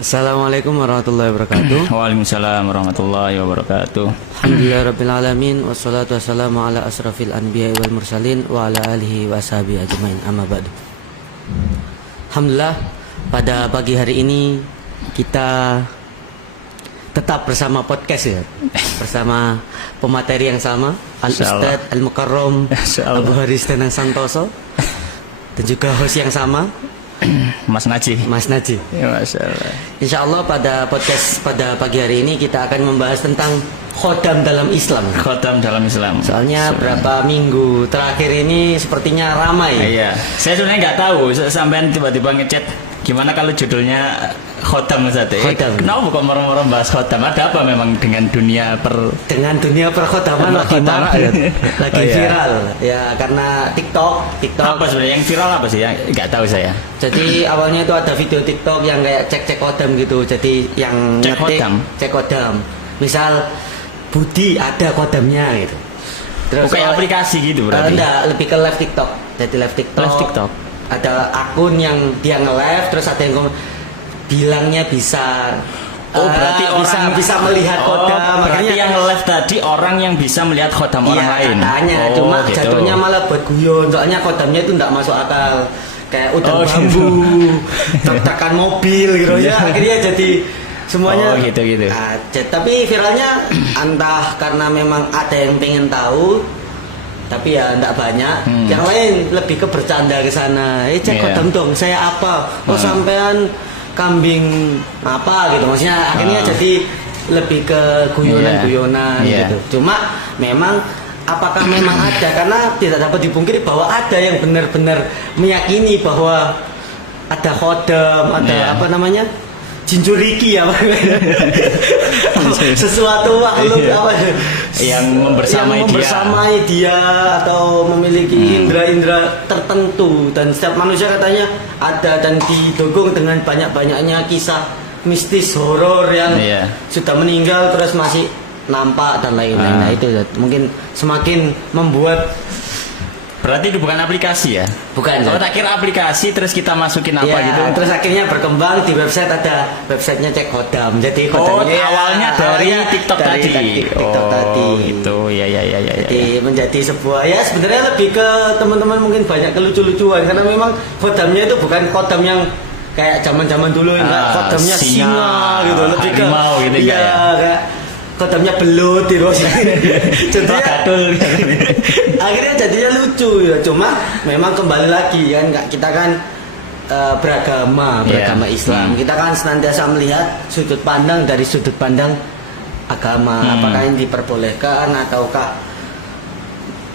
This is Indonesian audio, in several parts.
Assalamualaikum warahmatullahi wabarakatuh. Waalaikumsalam warahmatullahi wabarakatuh. Alhamdulillahirrabbilalamin. Wassalatu wassalamu ala asrafil anbiya wal mursalin wa ala alihi wa ashabihi ajmain, amma ba'du. Alhamdulillah, pada pagi hari ini kita tetap bersama podcast ya, bersama pemateri yang sama, Al-Ustadz Al-Mukarram Abu Haris Danang Santoso, dan juga host yang sama, Mas Najih. Ya, masyaallah. Insyaallah pada podcast pada pagi hari ini kita akan membahas tentang khodam dalam Islam. Khodam dalam Islam. Soalnya berapa minggu terakhir ini sepertinya ramai. Iya. Saya sebenarnya nggak tahu. Sampai tiba-tiba ngechat gimana kalau judulnya khodam Ustaz. Khodam. Kenapa kok moro-moro bahas khodam? Ada apa memang dengan dunia perkhodaman lagi viral ya, karena TikTok apa sebenarnya yang viral apa sih ya? Nggak tahu saya. Jadi awalnya itu ada video TikTok yang kayak cek khodam gitu. Jadi yang cek khodam. Misal Budi ada khodamnya gitu. Terus kayak aplikasi gitu berarti. Enggak, lebih ke live TikTok. Jadi live TikTok. Ada akun yang dia nge-live, terus ada yang bilangnya bisa berarti orang bisa melihat khodam. Berarti yang live tadi orang yang bisa melihat khodam orang lain. Katanya, cuma gitu. Jatuhnya malah buat guyon. Soalnya khodamnya itu enggak masuk akal. Kayak udang bambu, tekan mobil gitu ya. Akhirnya jadi semuanya gitu. Tapi viralnya entah karena memang ada yang pengen tahu, tapi ya enggak banyak. Yang lain lebih ke bercanda ke sana. Cek khodam dong, saya apa? Oh sampean kambing apa gitu. Maksudnya akhirnya jadi lebih ke guyonan gitu. Cuma memang apakah memang ada, karena tidak dapat dipungkiri bahwa ada yang benar-benar meyakini bahwa ada khodam, ada apa namanya? Jinjuriki ya, sesuatu makhluk apa yang membersamai dia atau memiliki indera-indera tertentu, dan setiap manusia katanya ada, dan didukung dengan banyak-banyaknya kisah mistis horor yang sudah meninggal terus masih nampak dan lain-lain. Nah itu mungkin semakin membuat. Berarti itu bukan aplikasi ya? Bukan. Kalau tak kira aplikasi terus kita masukin apa gitu. Terus akhirnya berkembang di website, ada websitenya cek khodam. Jadi khodamnya awalnya dari TikTok tadi. TikTok tadi. Gitu. Ya. Jadi menjadi sebuah, ya sebenarnya lebih ke teman-teman mungkin banyak kelucu-lucuan, karena memang khodamnya itu bukan khodam yang kayak zaman-zaman dulu, enggak khodamnya singa gitu, lebih ke gitu kayak khodamnya belut gitu. Jadinya akhirnya jadinya lucu ya. Cuma memang kembali lagi kan, kita kan beragama Islam. Kita kan senantiasa melihat sudut pandang dari sudut pandang agama. Apakah ini diperbolehkan ataukah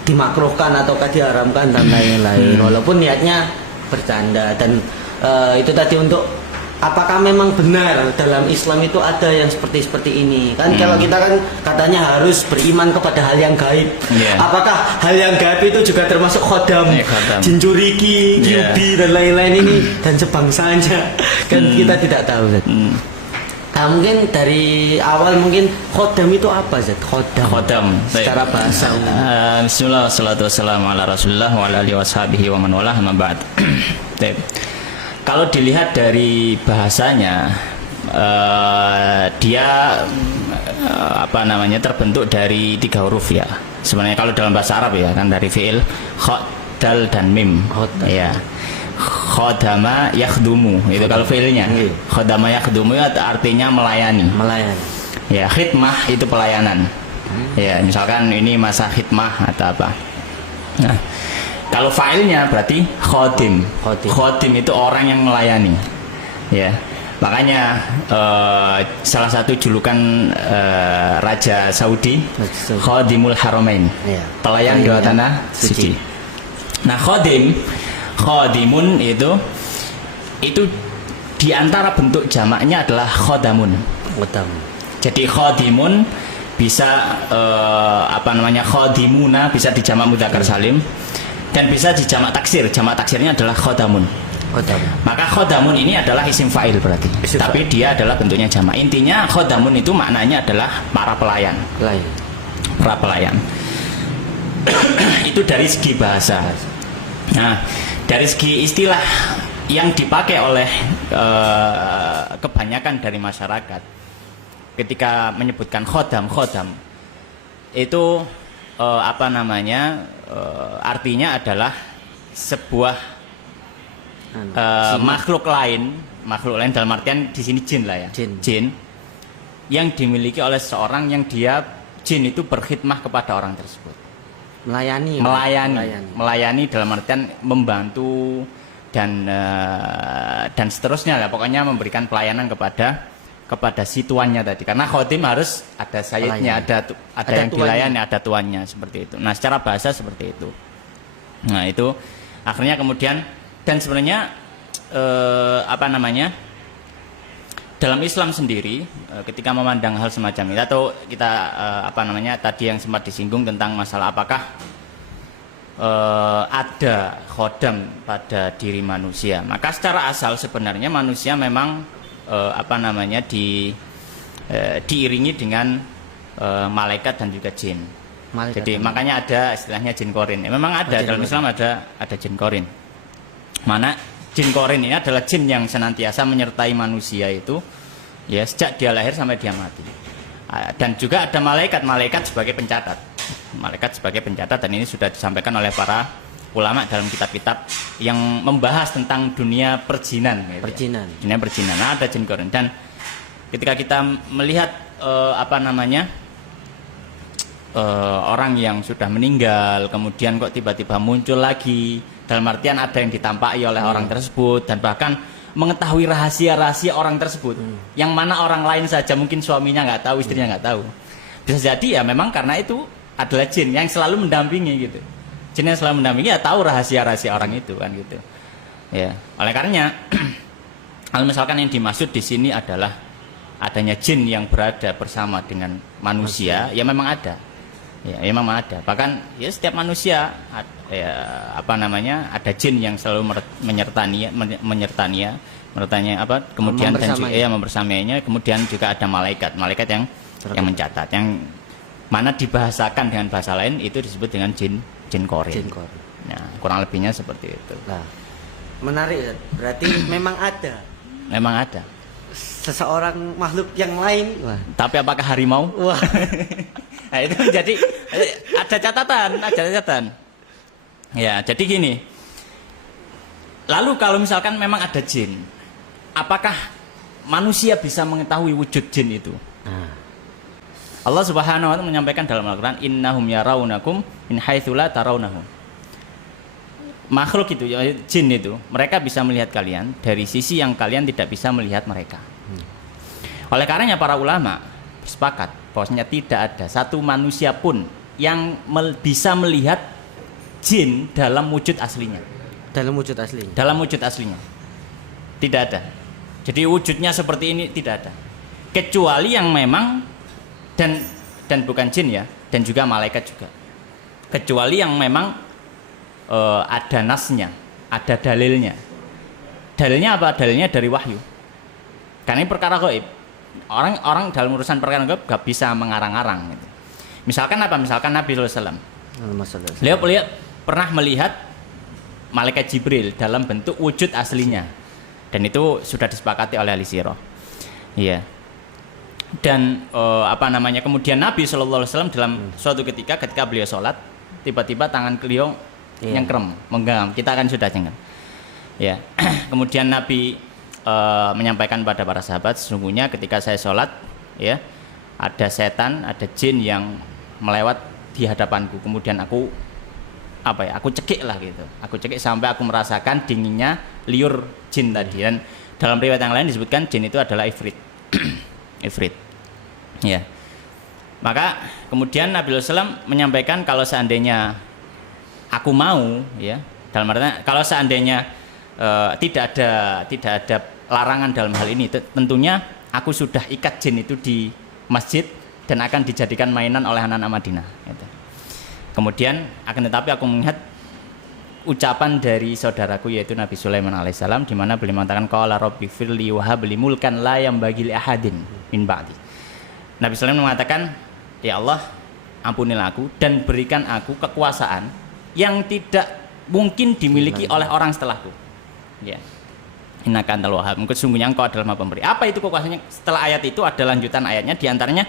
dimakruhkan ataukah diharamkan dan lain-lain. Walaupun niatnya bercanda, dan itu tadi untuk apakah memang benar dalam Islam itu ada yang seperti ini kan. Kalau kita kan katanya harus beriman kepada hal yang gaib. Apakah hal yang gaib itu juga termasuk khodam, jinjuriki, kyubi dan lain-lain ini dan sebangsanya kan kita tidak tahu. Nah, mungkin dari awal mungkin khodam itu apa Zat? Khodam secara bahasa. Bismillah, salatu wassalamu ala rasulillah wa ala alihi washabihi wa man walah, amma ba'd. Kalau dilihat dari bahasanya, dia terbentuk dari 3 huruf ya. Sebenarnya kalau dalam bahasa Arab ya kan, dari fiil kha, dal dan mim. Ya. Khodama yakhdumu itu kalau fiilnya. Khodama yakhdumu artinya melayani. Ya, khidmah itu pelayanan. Ya, misalkan ini masa khidmah atau apa. Nah, kalau fa'ilnya berarti khodim. Khodim itu orang yang melayani. Ya. Makanya salah satu julukan Raja Saudi, Khodimul Haramain. Pelayan dua tanah suci. Nah, khodimun itu di antara bentuk jamaknya adalah khodamun. Jadi khodimun bisa khodimuna bisa dijamak mudzakkar salim, dan bisa dijamak taksir. Jamak taksirnya adalah khodamun. Maka khodamun ini adalah isim fa'il berarti. Tapi dia adalah bentuknya jamak. Intinya khodamun itu maknanya adalah para pelayan. Para pelayan. Itu dari segi bahasa. Nah, dari segi istilah yang dipakai oleh kebanyakan dari masyarakat ketika menyebutkan khodam itu artinya adalah sebuah makhluk lain dalam artian di sini jin lah ya, jin yang dimiliki oleh seseorang yang dia jin itu berkhidmah kepada orang tersebut, melayani dalam artian membantu dan seterusnya lah, pokoknya memberikan pelayanan kepada si tuannya tadi, karena khotim harus ada sayyidnya, ada yang dilayani, ada tuannya, seperti itu. Nah, secara bahasa seperti itu. Nah, itu akhirnya kemudian, dan sebenarnya dalam Islam sendiri ketika memandang hal semacam ini, atau kita tadi yang sempat disinggung tentang masalah apakah ada khodam pada diri manusia, maka secara asal sebenarnya manusia memang diiringi dengan malaikat dan juga jin. Jadi makanya ada istilahnya jin korin. Memang ada dalam Islam ada jin korin. Mana jin korin ini adalah jin yang senantiasa menyertai manusia itu ya sejak dia lahir sampai dia mati. Dan juga ada malaikat sebagai pencatat. Malaikat sebagai pencatat, dan ini sudah disampaikan oleh para ulama dalam kitab-kitab yang membahas tentang dunia perjinan. Dunia perjinan. Nah, ada jin korin. Dan ketika kita melihat orang yang sudah meninggal kemudian kok tiba-tiba muncul lagi, dalam artian ada yang ditampaki oleh orang tersebut, dan bahkan mengetahui rahasia-rahasia orang tersebut yang mana orang lain saja mungkin suaminya nggak tahu, istrinya nggak tahu. Bisa jadi ya memang karena itu adalah jin yang selalu mendampingi gitu. Jin yang selalu mendampingi ya tahu rahasia-rahasia orang itu kan gitu. Ya, oleh karenanya kalau misalkan yang dimaksud di sini adalah adanya jin yang berada bersama dengan manusia, ya memang ada. Ya, memang ada. Bahkan ya setiap manusia ada jin yang selalu menyertainya, kemudian membersamainya, kemudian juga ada malaikat yang mencatat, yang mana dibahasakan dengan bahasa lain itu disebut dengan jin korin. Nah, kurang lebihnya seperti itu. Nah, menarik, berarti memang ada. Memang ada. Seseorang makhluk yang lain. Wah. Tapi apakah harimau? Wah. Nah, itu jadi ada catatan. Ya, jadi gini. Lalu kalau misalkan memang ada jin, apakah manusia bisa mengetahui wujud jin itu? Allah Subhanahu wa taala menyampaikan dalam Al-Qur'an, innahum yarawnakum min haitsu la tarawnahum. Makhluk itu, jin itu, mereka bisa melihat kalian dari sisi yang kalian tidak bisa melihat mereka. Oleh karenanya para ulama sepakat bahwasanya tidak ada satu manusia pun yang bisa melihat jin dalam wujud aslinya. Dalam wujud aslinya. Tidak ada. Jadi wujudnya seperti ini tidak ada. Kecuali yang memang dan bukan jin ya, dan juga malaikat juga. Kecuali yang memang ada nasnya, ada dalilnya. Dalilnya apa? Dalilnya dari wahyu. Karena ini perkara gaib. Orang dalam urusan perkara gaib gak bisa mengarang-arang gitu. Misalkan apa? Misalkan Nabi SAW. Beliau pernah melihat malaikat Jibril dalam bentuk wujud aslinya. Dan itu sudah disepakati oleh ahli sirah. Iya. Dan kemudian Nabi SAW dalam suatu ketika beliau sholat, tiba-tiba tangan beliau nyengkrem, menggenggam. Kita kan sudah cengkem. Ya. Kemudian Nabi menyampaikan pada para sahabat, sesungguhnya ketika saya sholat, ya, ada setan, ada jin yang melewat di hadapanku. Kemudian aku cekik lah gitu. Aku cekik sampai aku merasakan dinginnya liur jin tadi. Dan dalam riwayat yang lain disebutkan jin itu adalah ifrit. Ifrit. Ya. Maka kemudian Nabi SAW menyampaikan kalau seandainya aku mau, ya, dalam artinya kalau seandainya tidak ada larangan dalam hal ini, tentunya aku sudah ikat jin itu di masjid dan akan dijadikan mainan oleh anak-anak Madinah. Gitu. Kemudian tetapi aku melihat ucapan dari saudaraku yaitu Nabi Sulaiman alaihissalam, di mana beliau mengatakan qala rabbi firli wa habli mulkan la yambaghi li ahadin min ba'di. Nabi Sulaiman mengatakan, ya Allah, ampunilah aku dan berikan aku kekuasaan yang tidak mungkin dimiliki oleh orang setelahku. Ya. Innaka antal wahhab. Sesungguhnya engkau adalah Maha Pemberi. Apa itu kekuasaannya? Setelah ayat itu ada lanjutan ayatnya, diantaranya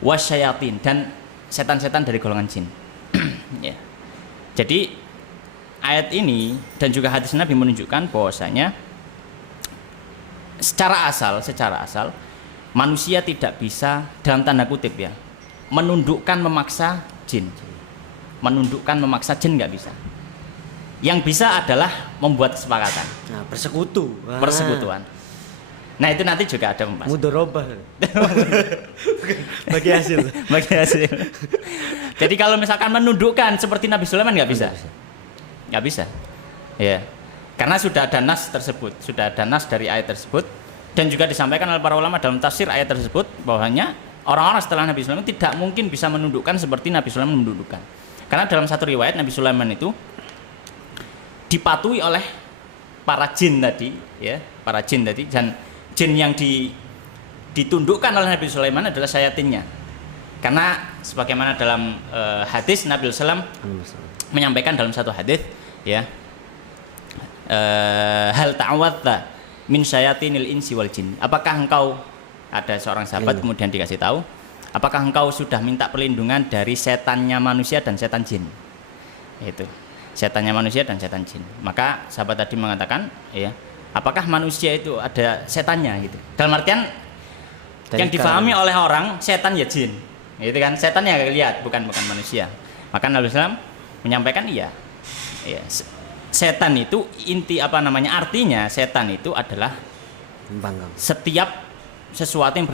wasyayatin, dan setan-setan dari golongan jin. Ya. Jadi ayat ini dan juga hadis Nabi menunjukkan bahwasanya secara asal manusia tidak bisa, dalam tanda kutip ya, menundukkan memaksa jin. Menundukkan memaksa jin nggak bisa. Yang bisa adalah membuat kesepakatan. Nah, persekutuan. Nah, itu nanti juga ada membahas. Mudharabah. Bagi hasil. Jadi kalau misalkan menundukkan seperti Nabi Sulaiman nggak bisa. Nggak bisa. Ya. Karena sudah ada nas tersebut, sudah ada nas dari ayat tersebut, dan juga disampaikan oleh para ulama dalam tafsir ayat tersebut bahwanya orang-orang setelah Nabi Sulaiman tidak mungkin bisa menundukkan seperti Nabi Sulaiman menundukkan. Karena dalam satu riwayat Nabi Sulaiman itu dipatuhi oleh para jin tadi, ya, para jin tadi, dan jin yang ditundukkan oleh Nabi Sulaiman adalah syayatinnya. Karena sebagaimana dalam hadis Nabi Sulaiman menyampaikan dalam satu hadis, ya, hal ta'awadza min syayatinil insi wal jin. Apakah engkau, ada seorang sahabat kemudian dikasih tahu, apakah engkau sudah minta perlindungan dari setannya manusia dan setan jin? Itu. Setannya manusia dan setan jin. Maka sahabat tadi mengatakan, ya, apakah manusia itu ada setannya gitu. Dalam artian yang difahami oleh orang setan ya jin. Gitu kan? Setan yang lihat, bukan manusia. Maka Nabi Sallam menyampaikan iya. Ya, setan itu artinya setan itu adalah setiap sesuatu yang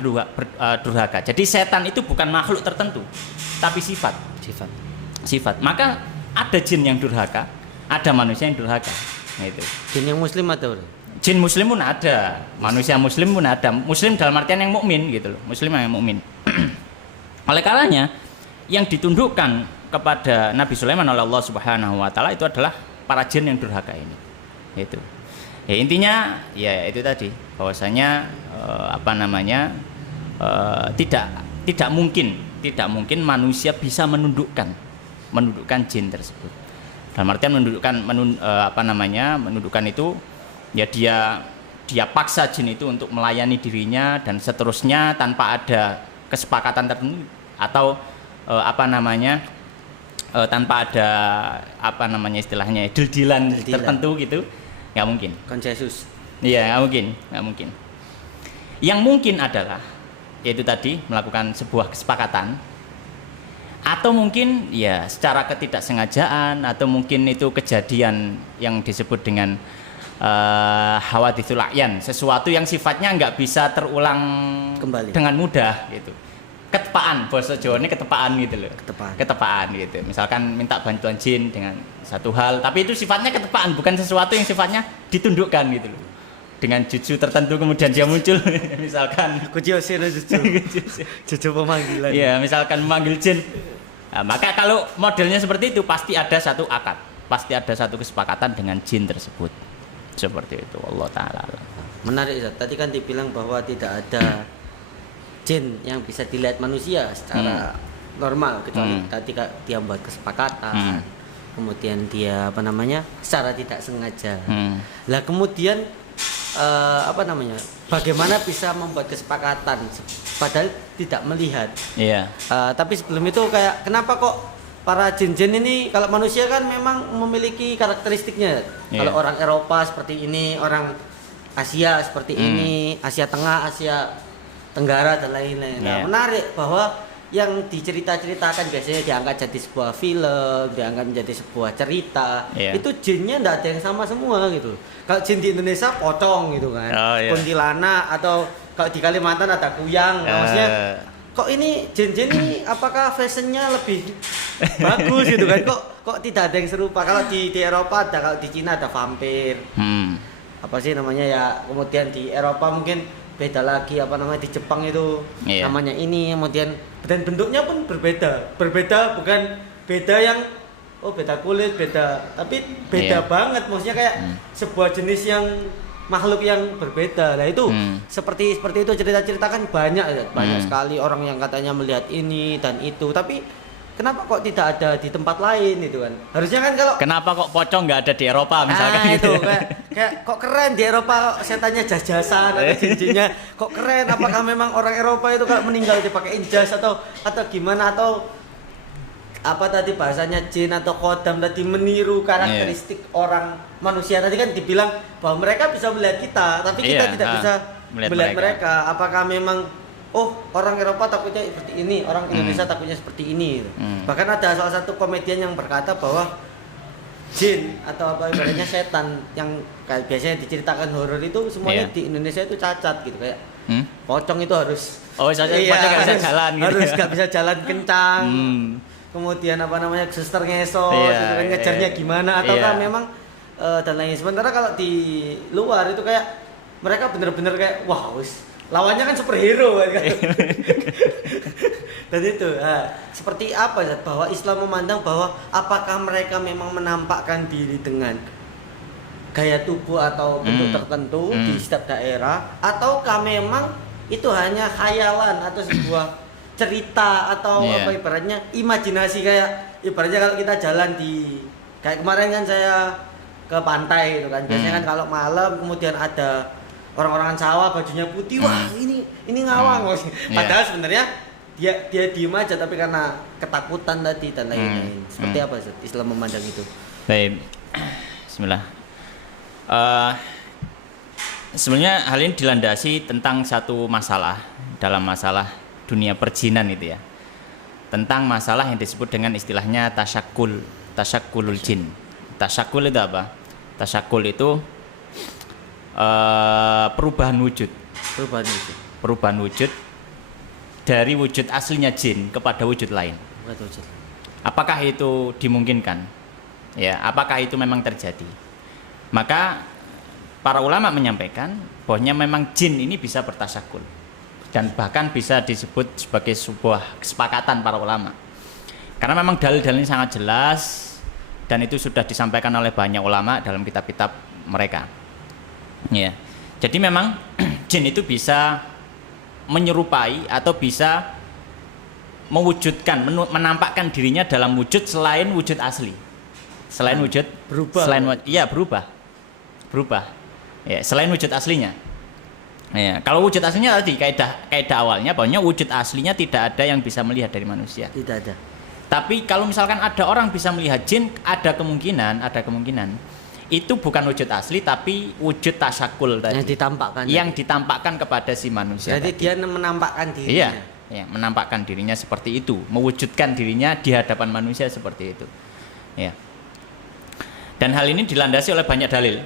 durhaka. Jadi setan itu bukan makhluk tertentu, tapi sifat. Maka ada jin yang durhaka, ada manusia yang durhaka. Nah, itu. Jin yang muslim atau? Jin muslim pun ada, manusia muslim pun ada. Muslim dalam artian yang mukmin gitu loh. Muslim yang mukmin. Oleh karenanya yang ditundukkan kepada Nabi Sulaiman oleh Allah Subhanahu wa taala itu adalah para jin yang durhaka ini. Itu. Ya intinya ya itu tadi bahwasanya tidak mungkin manusia bisa menundukkan jin tersebut. Dalam artian menundukkan itu ya dia paksa jin itu untuk melayani dirinya dan seterusnya tanpa ada kesepakatan tertentu atau tanpa ada istilahnya deal-dealan tertentu gitu, nggak mungkin. Konsensus. Iya, nggak mungkin. Yang mungkin adalah yaitu tadi melakukan sebuah kesepakatan, atau mungkin ya secara ketidaksengajaan, atau mungkin itu kejadian yang disebut dengan hawaditsul a'yan, sesuatu yang sifatnya nggak bisa terulang kembali dengan mudah gitu. Ketepaan, bahasa Jawa ini ketepaan gitu loh. Ketepaan gitu. Misalkan minta bantuan jin dengan satu hal, tapi itu sifatnya ketepaan, bukan sesuatu yang sifatnya ditundukkan gitu loh. Dengan jutsu tertentu kemudian dia muncul, misalkan jutsu pemanggilan. Iya, misalkan memanggil jin. Nah, maka kalau modelnya seperti itu pasti ada satu akad, pasti ada satu kesepakatan dengan jin tersebut. Seperti itu, Allah taala. Menarik, tadi kan dibilang bahwa tidak ada jin yang bisa dilihat manusia secara normal, kecuali tadi dia buat kesepakatan, kemudian dia secara tidak sengaja. Lah kemudian bagaimana bisa membuat kesepakatan padahal tidak melihat. Iya. Tapi sebelum itu kayak kenapa kok para jin-jin ini, kalau manusia kan memang memiliki karakteristiknya. Kalau orang Eropa seperti ini, orang Asia seperti ini, Asia Tengah, Asia Tenggara dan lain-lain. Nah, menarik bahwa yang diceritakan biasanya diangkat jadi sebuah film, diangkat menjadi sebuah cerita. Itu jinnya enggak ada yang sama semua gitu. Kalau jin di Indonesia pocong gitu kan. Kuntilanak, atau kalau di Kalimantan ada kuyang. Maksudnya kok ini jin-jin ini apakah fashionnya lebih bagus gitu kan? Kok tidak ada yang serupa? Kalau di Eropa ada, kalau di Cina ada vampir. Apa sih namanya ya? Kemudian di Eropa mungkin beda lagi, di Jepang itu namanya ini, kemudian dan bentuknya pun berbeda bukan beda yang beda kulit, tapi beda banget, maksudnya kayak sebuah jenis yang makhluk yang berbeda. Nah itu seperti itu cerita-cerita kan banyak sekali orang yang katanya melihat ini dan itu, tapi kenapa kok tidak ada di tempat lain itu kan? Harusnya kan kalau Kenapa kok pocong nggak ada di Eropa misalkan itu gitu? kayak kok keren di Eropa kok setannya jas-jasan atau cincinnya kok keren, apakah memang orang Eropa itu kalau meninggal dipakein jas atau gimana, atau apa tadi bahasanya jin atau kodam tadi meniru karakteristik orang manusia tadi kan dibilang bahwa mereka bisa melihat kita tapi kita tidak bisa melihat mereka. Apakah memang orang Eropa takutnya seperti ini, orang Indonesia takutnya seperti ini gitu. Bahkan ada salah satu komedian yang berkata bahwa jin atau apa ibaratnya setan yang kayak biasanya diceritakan horor itu semuanya di Indonesia itu cacat gitu, kayak pocong itu harus Cacat, pocong nggak bisa jalan gitu, harus nggak bisa jalan kencang. Kemudian apa namanya suster ngesos gitu kan, ngejarnya gimana ataukah memang dan lain. Sementara kalau di luar itu kayak mereka bener-bener kayak wah lawannya kan superhero kan. Dan itu seperti apa ya, bahwa Islam memandang bahwa apakah mereka memang menampakkan diri dengan gaya tubuh atau bentuk tertentu di setiap daerah, ataukah memang itu hanya khayalan atau sebuah cerita atau apa ibaratnya imajinasi, kayak ibaratnya kalau kita jalan di kayak kemarin kan saya ke pantai itu kan biasanya kan kalau malam kemudian ada orang-orangan sawah bajunya putih, wah ini ngawang. Padahal sebenarnya dia diem aja tapi karena ketakutan tadi dan lain-lain. Seperti apa Islam memandang itu? Baik, Bismillah. Sebenarnya hal ini dilandasi tentang satu masalah dalam masalah dunia perjinan itu ya, tentang masalah yang disebut dengan istilahnya tasyakulul jin. Tasyakul itu apa? Tasyakul itu perubahan wujud dari wujud aslinya jin kepada wujud lain. Apakah itu dimungkinkan? Ya, apakah itu memang terjadi? Maka para ulama menyampaikan bahwanya memang jin ini bisa bertasyakul dan bahkan bisa disebut sebagai sebuah kesepakatan para ulama, karena memang dalil-dalil ini sangat jelas dan itu sudah disampaikan oleh banyak ulama dalam kitab-kitab mereka. Ya, jadi memang jin itu bisa menyerupai atau bisa mewujudkan, menampakkan dirinya dalam wujud selain wujud asli, selain wujud berubah, berubah, ya, selain wujud aslinya. Ya, kalau wujud aslinya tadi kaidah awalnya bahwa wujud aslinya tidak ada yang bisa melihat dari manusia. Tidak ada. Tapi kalau misalkan ada orang bisa melihat jin, ada kemungkinan itu bukan wujud asli tapi wujud tasyakul tadi. Yang ditampakkan kepada si manusia. Jadi dia menampakkan dirinya. Iya, ya, menampakkan dirinya seperti itu, mewujudkan dirinya di hadapan manusia seperti itu. Ya. Dan hal ini dilandasi oleh banyak dalil.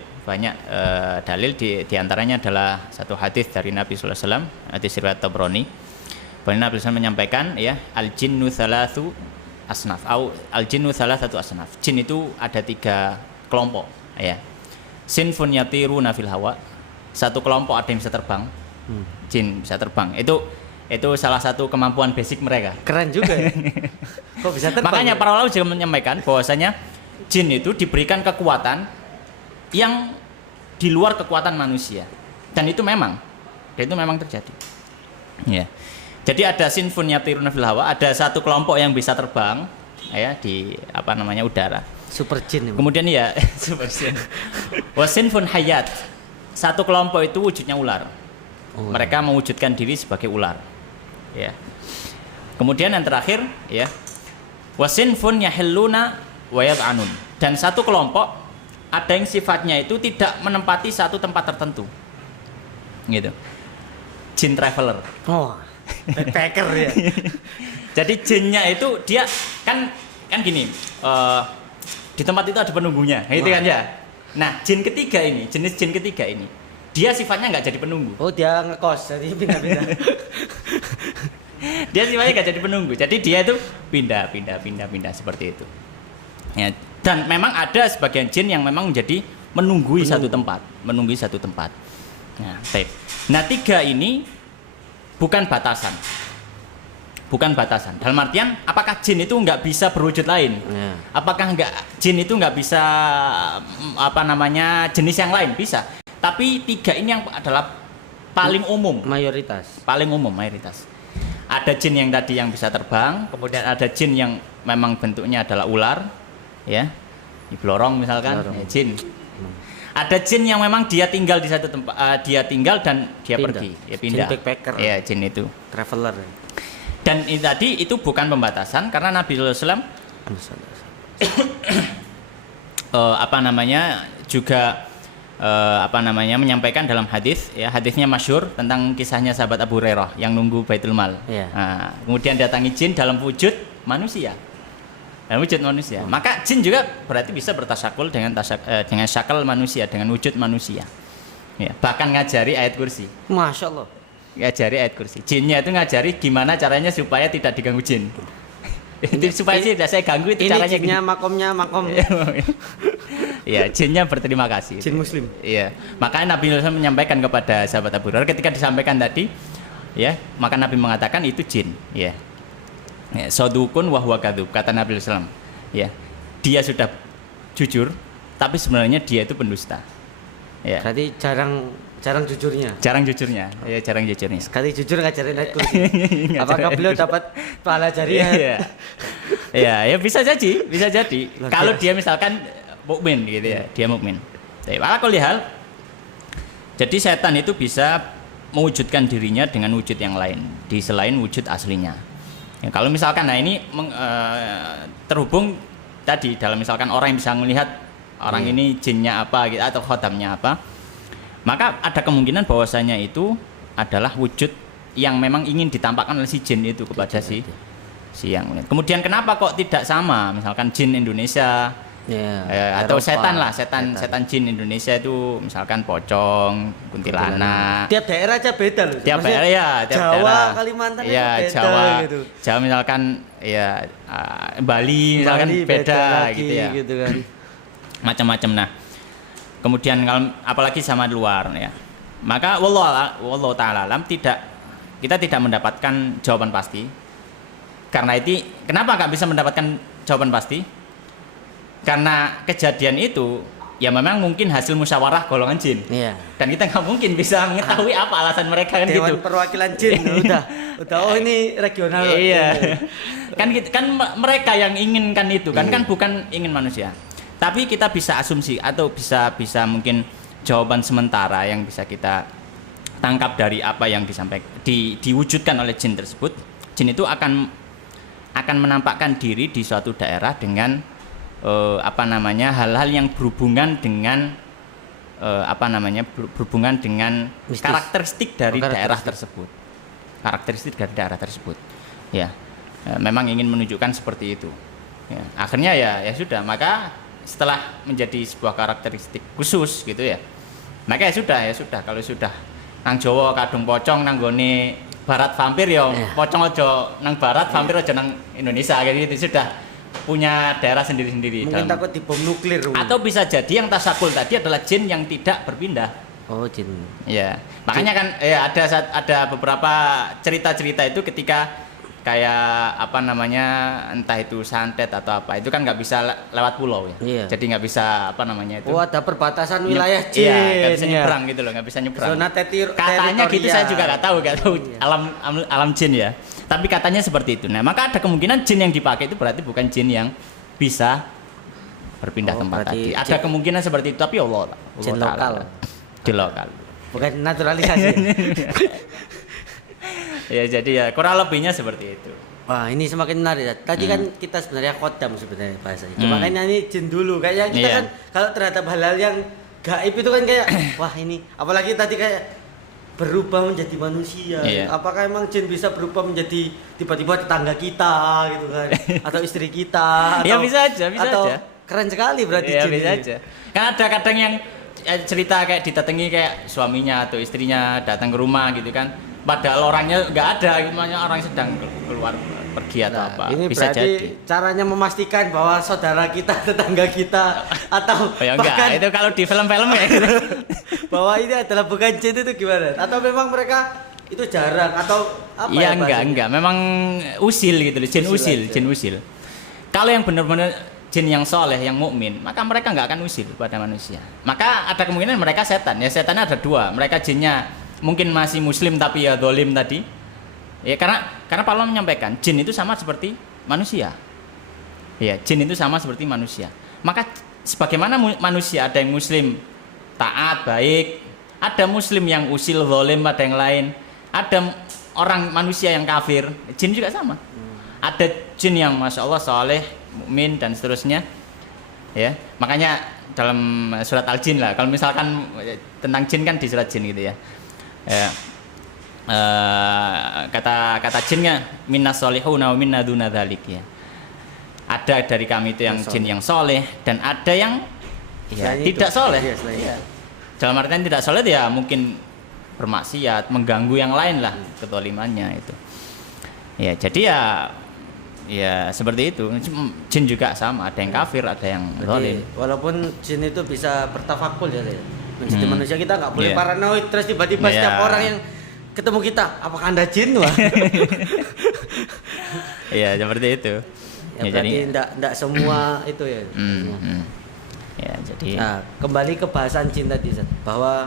Dalil diantaranya adalah satu hadis dari Nabi sallallahu alaihi wasallam, hadis riwayat Tabrani. Bahwa Nabi SAW menyampaikan ya, al-jinnu thalathu asnaf al-jinnu thalathatu asnaf. Jin itu ada 3 kelompok ya. Sinfun yatiruna fil hawa. Satu kelompok ada yang bisa terbang. Jin bisa terbang. Itu salah satu kemampuan basic mereka. Keren juga ya. Kok bisa terbang? Makanya para ulama juga menyampaikan bahwasanya jin itu diberikan kekuatan yang di luar kekuatan manusia, dan itu memang terjadi. Ya. Jadi ada sinfun yatiruna fil hawa, ada satu kelompok yang bisa terbang ya di udara. Super jin. Kemudian ya super jin. Wasinfun hayat. Satu kelompok itu wujudnya ular. Mereka mewujudkan diri sebagai ular. Ya. Kemudian yang terakhir ya, wasinfun yahilluna wa yad'anun. Dan satu kelompok ada yang sifatnya itu tidak menempati satu tempat tertentu, gitu. Jin traveler. Backpacker ya. Jadi jinnya itu dia kan gini, di tempat itu ada penunggunya, gitu kan ya. Nah, jenis jin ketiga ini, dia sifatnya nggak jadi penunggu. Dia ngekos, jadi pindah-pindah. Dia sifatnya nggak jadi penunggu, jadi dia itu pindah seperti itu. Ya. Dan memang ada sebagian jin yang memang menjadi menunggui satu tempat. Nah, baik. Nah, 3 ini bukan batasan. Dalam artian, apakah jin itu nggak bisa berwujud lain? Ya. Apakah jin itu nggak bisa jenis yang lain? Bisa. Tapi 3 ini yang adalah paling umum. Mayoritas. Paling umum mayoritas. ada jin yang tadi yang bisa terbang, kemudian ada jin yang memang bentuknya adalah ular, ya, di blorong misalkan, ya, jin. Ada jin yang memang dia tinggal di satu tempat, dia tinggal dan dia pergi, ya pindah. Jin backpacker. Ya, jin itu. Traveler. Dan ini tadi itu bukan pembatasan karena Nabi SAW juga menyampaikan dalam hadis, ya, hadisnya masyhur tentang kisahnya sahabat Abu Hurairah yang nunggu Baitul Mal. Yeah. Nah, kemudian datangi jin dalam wujud manusia. Maka jin juga berarti bisa bertasakul dengan syakal manusia, dengan wujud manusia. Ya, bahkan ngajari ayat kursi. Masya Allah. Ngajari ayat kursi. Jinnya itu ngajari gimana caranya supaya tidak diganggu jin. Itu supaya tidak saya ganggu itu ini caranya. Jinnya makom. Ya, jinnya berterima kasih. Jin muslim. Iya. Makanya Nabi SAW menyampaikan kepada sahabat Abu Hurairah ketika disampaikan tadi, ya, maka Nabi mengatakan itu jin, ya. Ya, sodukun wa huwa kadzub, kata Nabi SAW. Ya. Dia sudah jujur, tapi sebenarnya dia itu pendusta. Ya. Berarti jarang jujurnya. Jarang jujurnya. Ya, jarang jujurnya. Sekali jujur ngajarin ayat kursi. Apakah beliau dapat pahala jariah? Iya. Ya, bisa jadi. Kalau dia misalkan mukmin gitu ya, dia mukmin. Tapi alaqulihal, jadi setan itu bisa mewujudkan dirinya dengan wujud yang lain di selain wujud aslinya. Ya, kalau misalkan, nah ini terhubung tadi dalam misalkan orang yang bisa melihat orang ini jinnya apa gitu atau khodamnya apa, maka ada kemungkinan bahwasanya itu adalah wujud yang memang ingin ditampakkan oleh si jin itu kepada si yang melihat. Kemudian kenapa kok tidak sama? Misalkan jin Indonesia. Atau Eropa, setan jin Indonesia itu misalkan pocong, kuntilanak. Tiap daerah aja beda loh. Tiap daerah ya, Jawa, daerah. Kalimantan ya, beda Jawa, gitu. Jawa misalkan ya Bali misalkan beda lagi, gitu ya. Gitu kan. Macam-macam. Nah, kemudian kalau apalagi sama luar ya. Maka wallahu taala alam kita tidak mendapatkan jawaban pasti. Karena itu kenapa nggak bisa mendapatkan jawaban pasti? Karena kejadian itu ya memang mungkin hasil musyawarah golongan jin. Iya. Dan kita nggak mungkin bisa mengetahui apa alasan mereka kan Dewan gitu. perwakilan jin udah oh ini regional. Iya. kan mereka yang inginkan itu kan bukan ingin manusia. Tapi kita bisa asumsi atau bisa mungkin jawaban sementara yang bisa kita tangkap dari apa yang diwujudkan oleh jin tersebut. Jin itu akan menampakkan diri di suatu daerah dengan hal-hal yang berhubungan dengan berhubungan dengan mistis. Karakteristik dari daerah tersebut. Ya, memang ingin menunjukkan seperti itu. Ya, akhirnya ya sudah, maka setelah menjadi sebuah karakteristik khusus gitu ya. Maka ya sudah kalau sudah nang Jawa kadung pocong nang gone barat vampir ya pocong aja nang barat vampir aja nang Indonesia gitu sudah punya daerah sendiri-sendiri. Mungkin takut dibom nuklir. Atau bisa jadi yang tasakul tadi adalah jin yang tidak berpindah. Oh, jin. Ya, makanya kan ya ada beberapa cerita-cerita itu ketika kayak entah itu santet atau apa itu kan nggak bisa lewat pulau ya. Iya. Jadi nggak bisa itu. Oh, ada perbatasan wilayah jin. Iya, nggak bisa nyebrang gitu loh, nggak bisa nyebrang. Zona katanya gitu, saya juga nggak tahu alam jin ya. Tapi katanya seperti itu. Nah, maka ada kemungkinan jin yang dipakai itu berarti bukan jin yang bisa berpindah tempat tadi. Ada kemungkinan seperti itu, tapi Allah jin lokal. Di lokal. Bukan naturalisasi. Ya, jadi ya kurang lebihnya seperti itu. Wah, ini semakin menarik ya. Tadi kan kita sebenarnya khodam sebenarnya bahasanya. Cuma kan ini jin dulu. Kayaknya kita kan kalau terhadap hal-hal yang gaib itu kan kayak wah ini apalagi tadi kayak berubah menjadi manusia. Apakah emang jin bisa berubah menjadi tiba-tiba tetangga kita gitu kan atau istri kita ya bisa aja keren sekali berarti ya, jin bisa ini. aja. Kan ada kadang yang cerita kayak didatangi kayak suaminya atau istrinya datang ke rumah gitu kan padahal orangnya nggak ada, gimana orang sedang keluar pergi atau apa. Ini bisa berarti jadi caranya memastikan bahwa saudara kita, tetangga kita atau bahkan itu kalau di film-film ya gitu. Bahwa ini adalah bukan jin itu gimana? Atau memang mereka itu jarang atau apa ya? Enggak, memang usil gitu loh, jin usil. Kalau yang benar-benar jin yang soleh, yang mukmin, maka mereka nggak akan usil pada manusia. Maka ada kemungkinan mereka setan. Ya setannya ada dua. Mereka jinnya mungkin masih muslim tapi ya dolim tadi. Ya karena Pak Allah menyampaikan jin itu sama seperti manusia. Ya, jin itu sama seperti manusia. Maka sebagaimana manusia ada yang muslim taat, baik, ada muslim yang usil, zalim, ada yang lain, ada orang manusia yang kafir, jin juga sama. Ada jin yang masya Allah soleh, mukmin dan seterusnya. Ya, makanya dalam surat Al-Jin lah. Kalau misalkan tentang jin kan di surat jin gitu ya. Kata jinnya minnas solihuna wa minna duna dzalik ya. Ada dari kami itu yang jin yang soleh dan ada yang ya, tidak soleh. Ya. Dalam artian tidak soleh ya mungkin bermaksiat, mengganggu yang lain lah kezalimannya itu. Ya, jadi ya seperti itu. Jin juga sama, ada yang kafir, ada yang zalim. Walaupun jin itu bisa bertafakul ya. Menjadi manusia kita nggak boleh paranoid terus tiba-tiba setiap orang yang ketemu kita, apakah Anda jin? Wah. Iya, seperti itu. Ya, berarti enggak semua itu ya. Ya, jadi kembali ke bahasan jin tadi, bahwa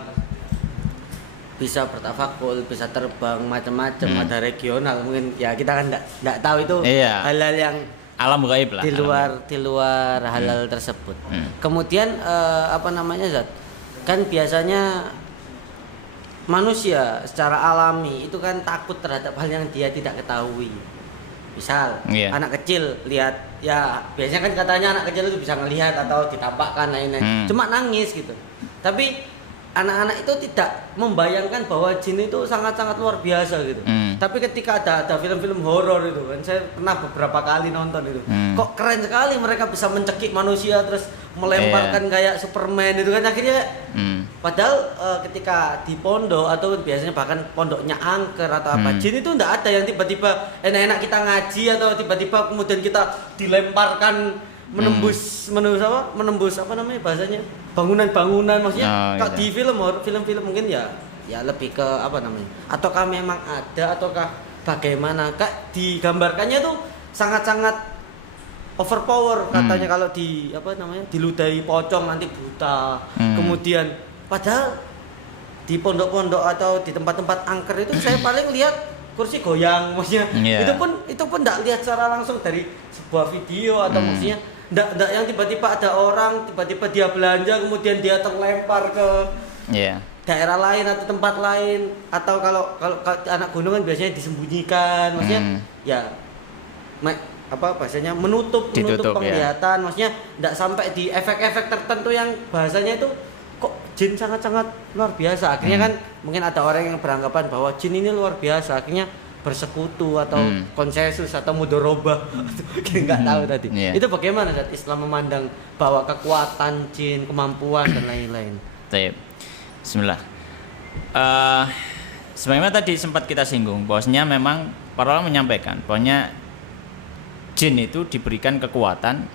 bisa bertafakul, bisa terbang macam-macam, ada regional mungkin ya kita kan enggak tahu itu hal-hal yang alam gaib lah. Di luar halal tersebut. Kemudian Zat? Kan biasanya manusia secara alami itu kan takut terhadap hal yang dia tidak ketahui. Misal anak kecil lihat ya biasanya kan katanya anak kecil itu bisa ngelihat atau ditampakkan lain-lain. Cuma nangis gitu. Tapi anak-anak itu tidak membayangkan bahwa jin itu sangat-sangat luar biasa gitu. Tapi ketika ada film-film horor itu kan saya pernah beberapa kali nonton itu. Kok keren sekali mereka bisa mencekik manusia terus melemparkan kayak Superman itu kan akhirnya padahal ketika di pondok atau biasanya bahkan pondoknya angker atau apa jin itu enggak ada yang tiba-tiba enak-enak kita ngaji atau tiba-tiba kemudian kita dilemparkan menembus apa namanya bahasanya bangunan-bangunan maksudnya kalau di film-film mungkin ya lebih ke apa namanya ataukah memang ada ataukah bagaimana kak digambarkannya tuh sangat-sangat overpower katanya kalau diludahi pocong nanti buta kemudian padahal di pondok-pondok atau di tempat-tempat angker itu saya paling lihat kursi goyang maksudnya itu pun enggak lihat secara langsung dari sebuah video atau maksudnya enggak yang tiba-tiba ada orang tiba-tiba dia belanja kemudian dia terlempar ke daerah lain atau tempat lain atau kalau anak gunung kan biasanya disembunyikan maksudnya bahasanya menutup penglihatan maksudnya enggak sampai di efek-efek tertentu yang bahasanya itu kok jin sangat-sangat luar biasa akhirnya kan mungkin ada orang yang beranggapan bahwa jin ini luar biasa akhirnya bersekutu atau konsensus atau mudorobah nggak tahu tadi itu bagaimana Islam memandang bahwa kekuatan jin kemampuan dan lain-lain. Bismillah. Sebenarnya tadi sempat kita singgung bahwasanya memang para ulama menyampaikan bahwasanya jin itu diberikan kekuatan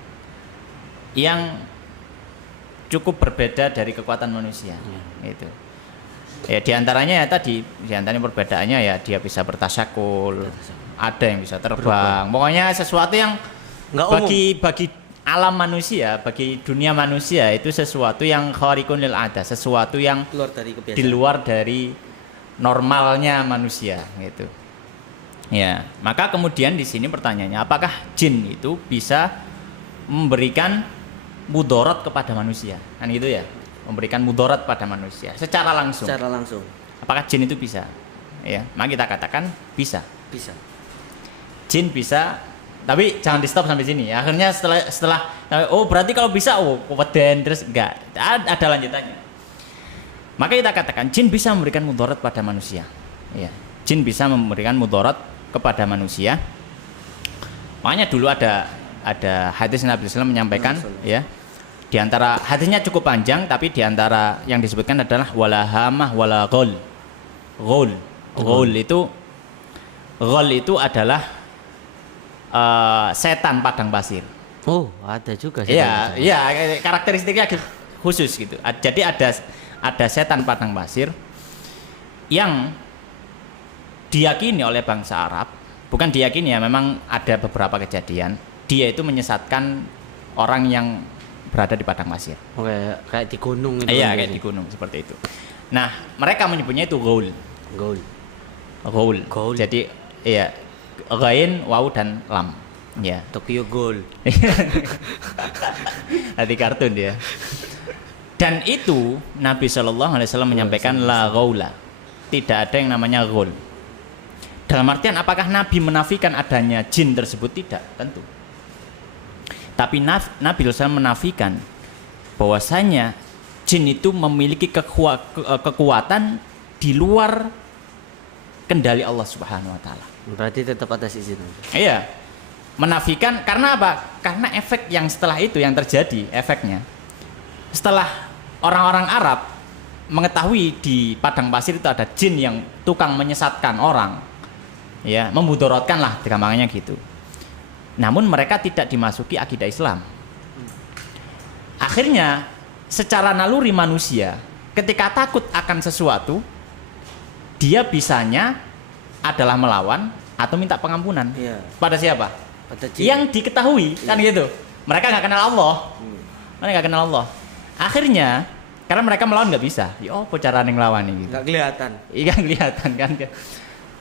yang cukup berbeda dari kekuatan manusia. Itu. Ya diantaranya perbedaannya ya dia bisa bertasyakul, ada yang bisa terbang. Pokoknya sesuatu yang bagi alam manusia, bagi dunia manusia itu sesuatu yang khariqun lil ada, sesuatu yang di luar dari normalnya manusia gitu. Ya, maka kemudian di sini pertanyaannya apakah jin itu bisa memberikan mudarat kepada manusia, kan gitu ya, memberikan mudarat pada manusia secara langsung. Apakah jin itu bisa? Ya, maka kita katakan bisa. Jin bisa, tapi jangan di stop sampai sini. Akhirnya setelah berarti kalau bisa keweden terus enggak ada lanjutannya. Maka kita katakan jin bisa memberikan mudarat pada manusia. Ya, jin bisa memberikan mudarat kepada manusia. Makanya dulu ada hadis Nabi SAW menyampaikan ya. Di antara hadisnya cukup panjang tapi di antara yang disebutkan adalah wala hamah wala ghul. Ghul itu adalah setan padang pasir. Oh, ada juga setan. Iya, karakteristiknya khusus gitu. Jadi ada setan padang pasir yang diyakini oleh bangsa Arab, bukan diyakini ya, memang ada beberapa kejadian dia itu menyesatkan orang yang berada di padang pasir. Kayak di gunung itu. Iya, kayak di gunung seperti itu. Nah, mereka menyebutnya itu ghaul. Jadi Iya. Ghain, waw dan lam. Ya. Tokyo Ghoul. Hati kartun dia. Dan itu Nabi Shallallahu Alaihi Wasallam menyampaikan la ghaula. Tidak ada yang namanya ghaul. Dalam artian apakah Nabi menafikan adanya jin tersebut? Tidak, tentu. Tapi Nabi SAW menafikan bahwasanya jin itu memiliki kekuatan di luar kendali Allah Subhanahu wa taala. Berarti tetap atas izin. Iya. Menafikan karena apa? Karena efek yang setelah itu yang terjadi, efeknya. Setelah orang-orang Arab mengetahui di padang pasir itu ada jin yang tukang menyesatkan orang. Ya, memudorotkan lah gampangnya gitu. Namun mereka tidak dimasuki akidah Islam. Akhirnya secara naluri manusia ketika takut akan sesuatu, dia bisanya adalah melawan atau minta pengampunan. Iya. Pada siapa? Pada jin. Yang diketahui, kan gitu. Mereka nggak kenal Allah. Mereka nggak kenal Allah. Akhirnya karena mereka melawan nggak bisa. Ya apa cara ngelawan ini? Nggak kelihatan. Iya kelihatan kan.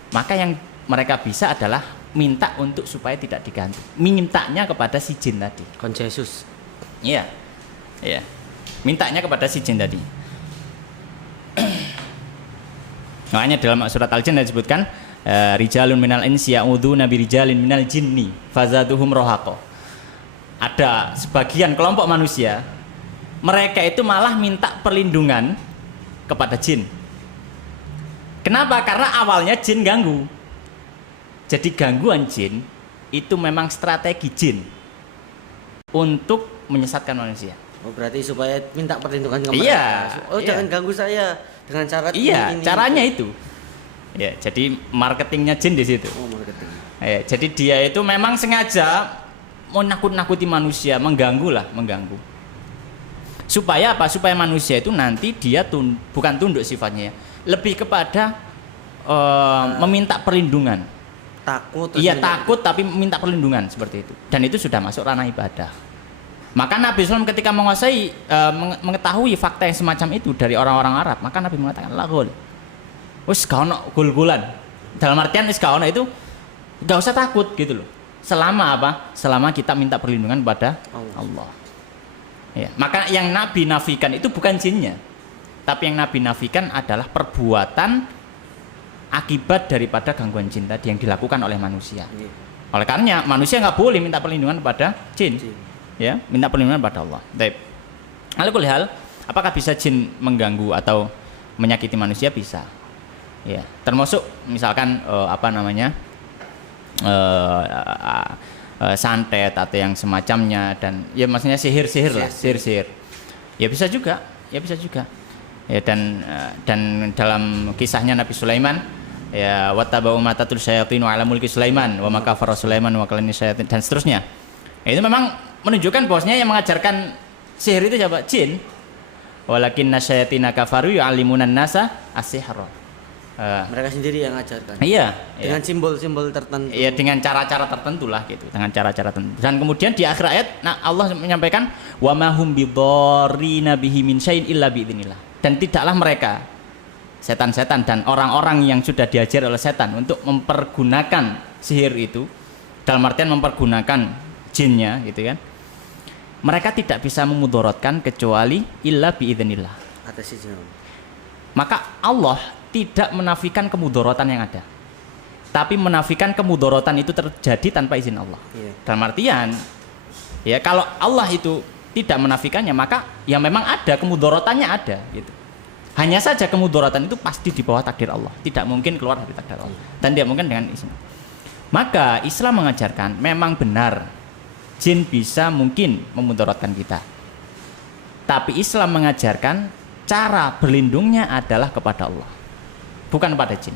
Maka yang mereka bisa adalah minta untuk supaya tidak diganti. Mintanya kepada si jin tadi. Konsensus. Iya. Iya. Mintanya kepada si jin tadi. Makanya dalam surat Al-Jin disebutkan rijalun minal insi ya'udzuuna birijalin minal jinni fazaduhum rohaqo. Ada sebagian kelompok manusia mereka itu malah minta perlindungan kepada jin. Kenapa? Karena awalnya jin ganggu. Jadi gangguan jin itu memang strategi jin untuk menyesatkan manusia. Oh, berarti supaya minta perlindungan ke mereka. Iya. Oh, iya. jangan ganggu saya dengan cara Iya, ini. caranya itu. Ya, jadi marketingnya jin di situ. Oh, marketing. Ya, jadi dia itu memang sengaja mau nakut-nakuti manusia, mengganggu. Supaya apa? Supaya manusia itu nanti dia bukan tunduk sifatnya, lebih kepada meminta perlindungan. Takut. Iya takut tapi minta perlindungan seperti itu. Dan itu sudah masuk ranah ibadah. Maka Nabi SAW ketika menguasai mengetahui fakta yang semacam itu dari orang-orang Arab, maka Nabi mengatakan la ghul. Wis gak ono gul-gulan. Dalam artian wis gak ono itu gak usah takut gitu loh. Selama apa? Selama kita minta perlindungan kepada Allah. Ya, maka yang Nabi nafikan itu bukan jinnya. Tapi yang Nabi nafikan adalah perbuatan akibat daripada gangguan jin tadi yang dilakukan oleh manusia. Oleh karenanya manusia nggak boleh minta perlindungan pada jin. Ya, minta perlindungan pada Allah. Baik. Lalu kulihal, apakah bisa jin mengganggu atau menyakiti manusia? Bisa. Ya, termasuk misalkan santet atau yang semacamnya dan ya maksudnya sihir lah. Ya bisa juga. Ya dan dalam kisahnya Nabi Sulaiman ya wattaba'u ma tatul syayatinu ala mulki Sulaiman wa ma kafara Sulaiman wa kalani syayatin dan seterusnya. Ya, itu memang menunjukkan bahwasanya yang mengajarkan sihir itu siapa? Jin. Walakinna syayatina kafaru yu'allimunan nasa as-sihra. Mereka sendiri yang ngajarkan. Iya, dengan simbol-simbol tertentu. Iya, dengan cara-cara tertentu lah gitu, dengan cara-cara tertentu. Dan kemudian di akhir ayat Allah menyampaikan wa ma hum bidzarrina bihi min syai'in illa biidznillah. Dan tidaklah mereka setan-setan dan orang-orang yang sudah diajar oleh setan untuk mempergunakan sihir itu dalam artian mempergunakan jinnya gitu kan. Mereka tidak bisa memudorotkan kecuali illa biidznillah. Atas izin. Maka Allah tidak menafikan kemudorotan yang ada, tapi menafikan kemudorotan itu terjadi tanpa izin Allah. Dalam artian ya kalau Allah itu tidak menafikannya maka ya memang ada kemudorotannya ada gitu. Hanya saja kemudorotan itu pasti di bawah takdir Allah, tidak mungkin keluar dari takdir Allah dan tidak mungkin dengan izin. Maka Islam mengajarkan memang benar jin bisa mungkin memudorotkan kita, tapi Islam mengajarkan cara berlindungnya adalah kepada Allah, bukan pada jin.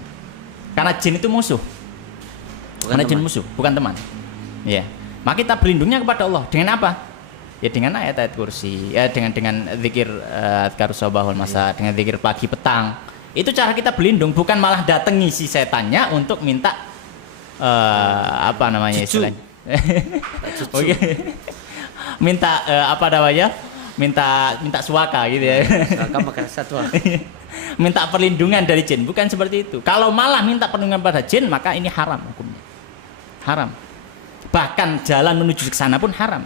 Karena jin itu musuh. Karena jin musuh, bukan teman. Ya. Maka kita berlindungnya kepada Allah dengan apa? Ya dengan ayat-ayat kursi, ya dengan zikir azkar sabahul masa, dengan zikir pagi petang. Itu cara kita berlindung, bukan malah datangi si setannya untuk minta istilahnya. Oke. Minta minta suaka gitu ya. Suaka makan satwa. minta perlindungan dari jin, bukan seperti itu. Kalau malah minta perlindungan pada jin, maka ini haram hukumnya. Haram. Bahkan jalan menuju ke sana pun haram.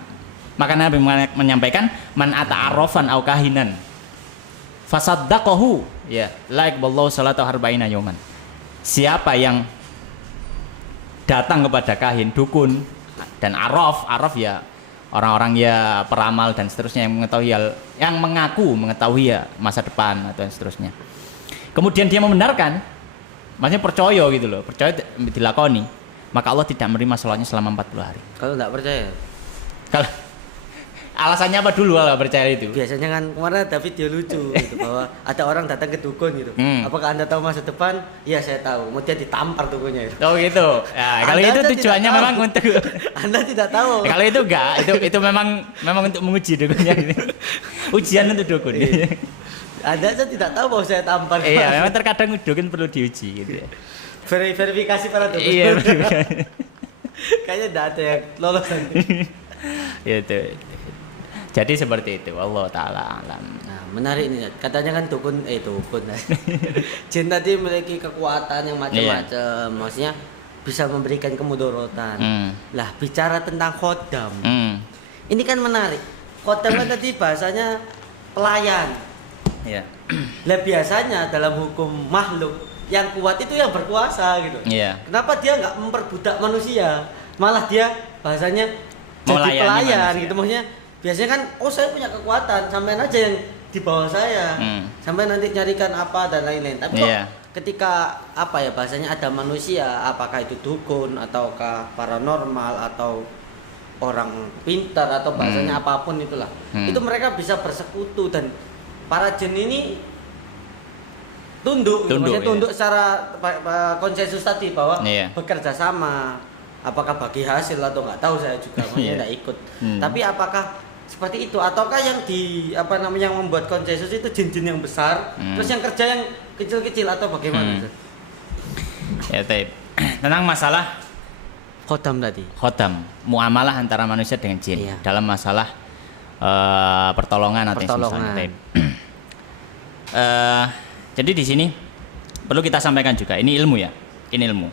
Maka Nabi menyampaikan man ata'arrafan au kahinan fasaddaqahu ya la yaqballahu salata arba'ina yawman. Siapa yang datang kepada kahin, dukun dan araf ya orang-orang ya peramal dan seterusnya yang mengetahui yang mengaku mengetahui ya masa depan atau seterusnya. Kemudian dia membenarkan, maksudnya percaya gitu loh, percaya dilakoni, maka Allah tidak menerima sholatnya selama 40 hari. Kalau nggak percaya? Kalau alasannya apa dulu kalau percaya itu? Biasanya kan kemarin ada video lucu gitu, bahwa ada orang datang ke dukun gitu. Apakah Anda tahu masa depan? Iya saya tahu. Mau dia ditampar dukunnya itu. Oh gitu. Ya, kalau itu tujuannya memang untuk Anda tidak tahu. Kalau itu enggak, itu memang untuk menguji dukunnya ini. Ujian untuk dukun. Anda saya tidak tahu bahwa saya tampar. Iya, memang terkadang dukun perlu diuji gitu ya. Verifikasi para dukun. Iya. Kayaknya tidak ada yang lolos nanti. Itu. Jadi seperti itu, Allah Ta'ala alam. Nah, menarik nih, katanya kan dukun. Jin tadi memiliki kekuatan yang macam-macam, maksudnya bisa memberikan kemudorotan. Lah, bicara tentang khodam, ini kan menarik. Khodam kan tadi bahasanya pelayan. Iya. Lah biasanya dalam hukum makhluk yang kuat itu yang berkuasa gitu. Iya. Kenapa dia nggak memperbudak manusia, malah dia bahasanya jadi pelayan gitu, maksudnya. Biasanya kan, saya punya kekuatan, sampean aja yang di bawah saya, sampai nanti nyarikan apa dan lain-lain. Tapi kok ketika bahasanya ada manusia, apakah itu dukun ataukah paranormal atau orang pintar atau bahasanya apapun itulah, itu mereka bisa bersekutu dan para jin ini tunduk secara konsensus tadi bahwa bekerja sama. Apakah bagi hasil atau nggak tahu saya juga, makanya nggak ikut. Tapi apakah seperti itu ataukah yang yang membuat konsensus itu jin-jin yang besar, terus yang kerja yang kecil-kecil atau bagaimana? Ya, tentang masalah khodam tadi. Khodam, muamalah antara manusia dengan jin dalam masalah pertolongan atau misalnya. Jadi di sini perlu kita sampaikan juga, ini ilmu ya, ini ilmu.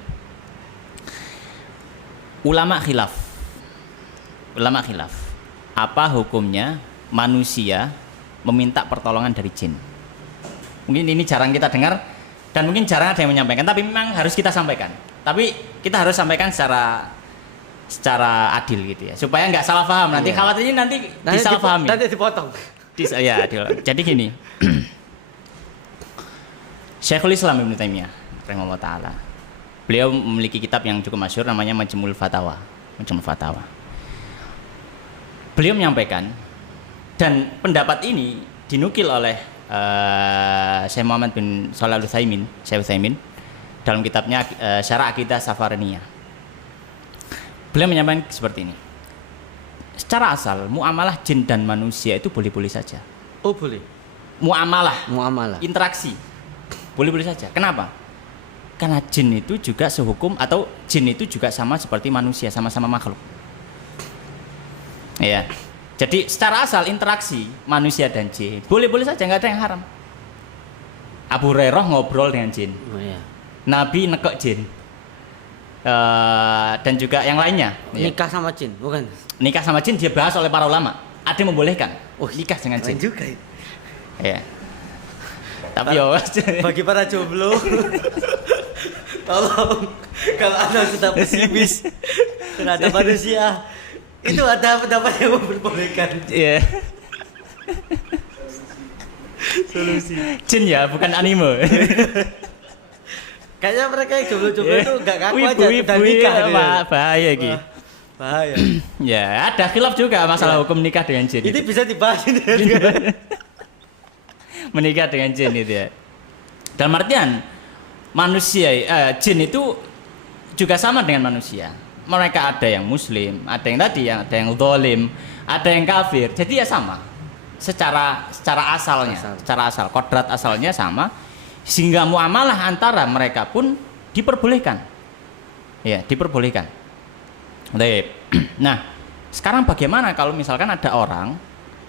Ulama khilaf. Apa hukumnya manusia meminta pertolongan dari jin? Mungkin ini jarang kita dengar dan mungkin jarang ada yang menyampaikan, tapi memang harus kita sampaikan. Tapi kita harus sampaikan secara adil gitu ya, supaya nggak salah paham. Nanti khawatirnya nanti disalahpahami. Nanti dipotong. Jadi gini. Syekhul Islam Ibnu Taimiyah rahimahullah taala. Beliau memiliki kitab yang cukup masyhur namanya Majmu'ul Fatawa. Beliau menyampaikan, dan pendapat ini dinukil oleh Syekh Muhammad bin Shalih Al-Utsaimin, Syekh Utsaimin dalam kitabnya Syarah Aqidah Safariniyah. Beliau menyampaikan seperti ini. Secara asal muamalah jin dan manusia itu boleh-boleh saja. Oh, boleh. Muamalah. Interaksi. Boleh-boleh saja. Kenapa? Karena jin itu juga sehukum, atau jin itu juga sama seperti manusia, sama-sama makhluk. Ya. Jadi secara asal interaksi manusia dan jin boleh-boleh saja, nggak ada yang haram. Abu Hurairah ngobrol dengan jin. Nabi nekok jin. Dan juga yang lainnya. Nikah sama jin, bukan? Nikah sama jin dia bahas oleh para ulama. Ada yang membolehkan. Nikah dengan jin. Juga. Ya. Tapi bagi para jomblo, tolong kalau Anda sudah pesimis terhadap manusia, itu ada pendapat yang memperbolehkan. Iya. Solusi. Jin ya, bukan anime. Kayaknya mereka yang jomblo-jomblo itu gak ngaku aja dan nikah. Bahaya gitu. Bahaya. Ya, ada khilaf juga masalah hukum nikah dengan jin. Ini bisa dibahas ini. Menikah dengan jin itu ya. Dalam artian manusia, jin itu juga sama dengan manusia. Mereka ada yang muslim, ada yang zalim, ada yang kafir. Jadi ya sama. Secara asalnya, secara asal, kodrat asalnya sama, sehingga muamalah antara mereka pun diperbolehkan. Ya, diperbolehkan. Nah, sekarang bagaimana kalau misalkan ada orang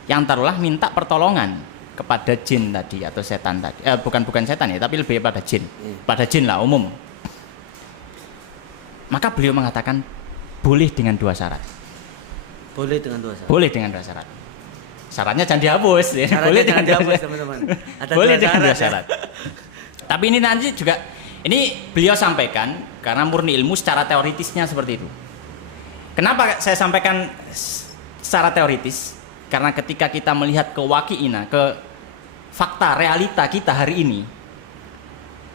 yang taruhlah minta pertolongan kepada jin tadi atau setan tadi, bukan setan ya, tapi lebih pada jin, pada jin lah umum. Maka beliau mengatakan boleh dengan 2 syarat. Boleh dengan 2 syarat. Boleh dengan 2 syarat. Syaratnya jangan dihapus. Ya. Boleh jangan dihapus teman-teman. Boleh dengan 2 syarat. Tapi ini nanti juga, ini beliau sampaikan karena murni ilmu secara teoritisnya seperti itu. Kenapa saya sampaikan secara teoritis? Karena ketika kita melihat ke waqi'ina, ke fakta realita kita hari ini,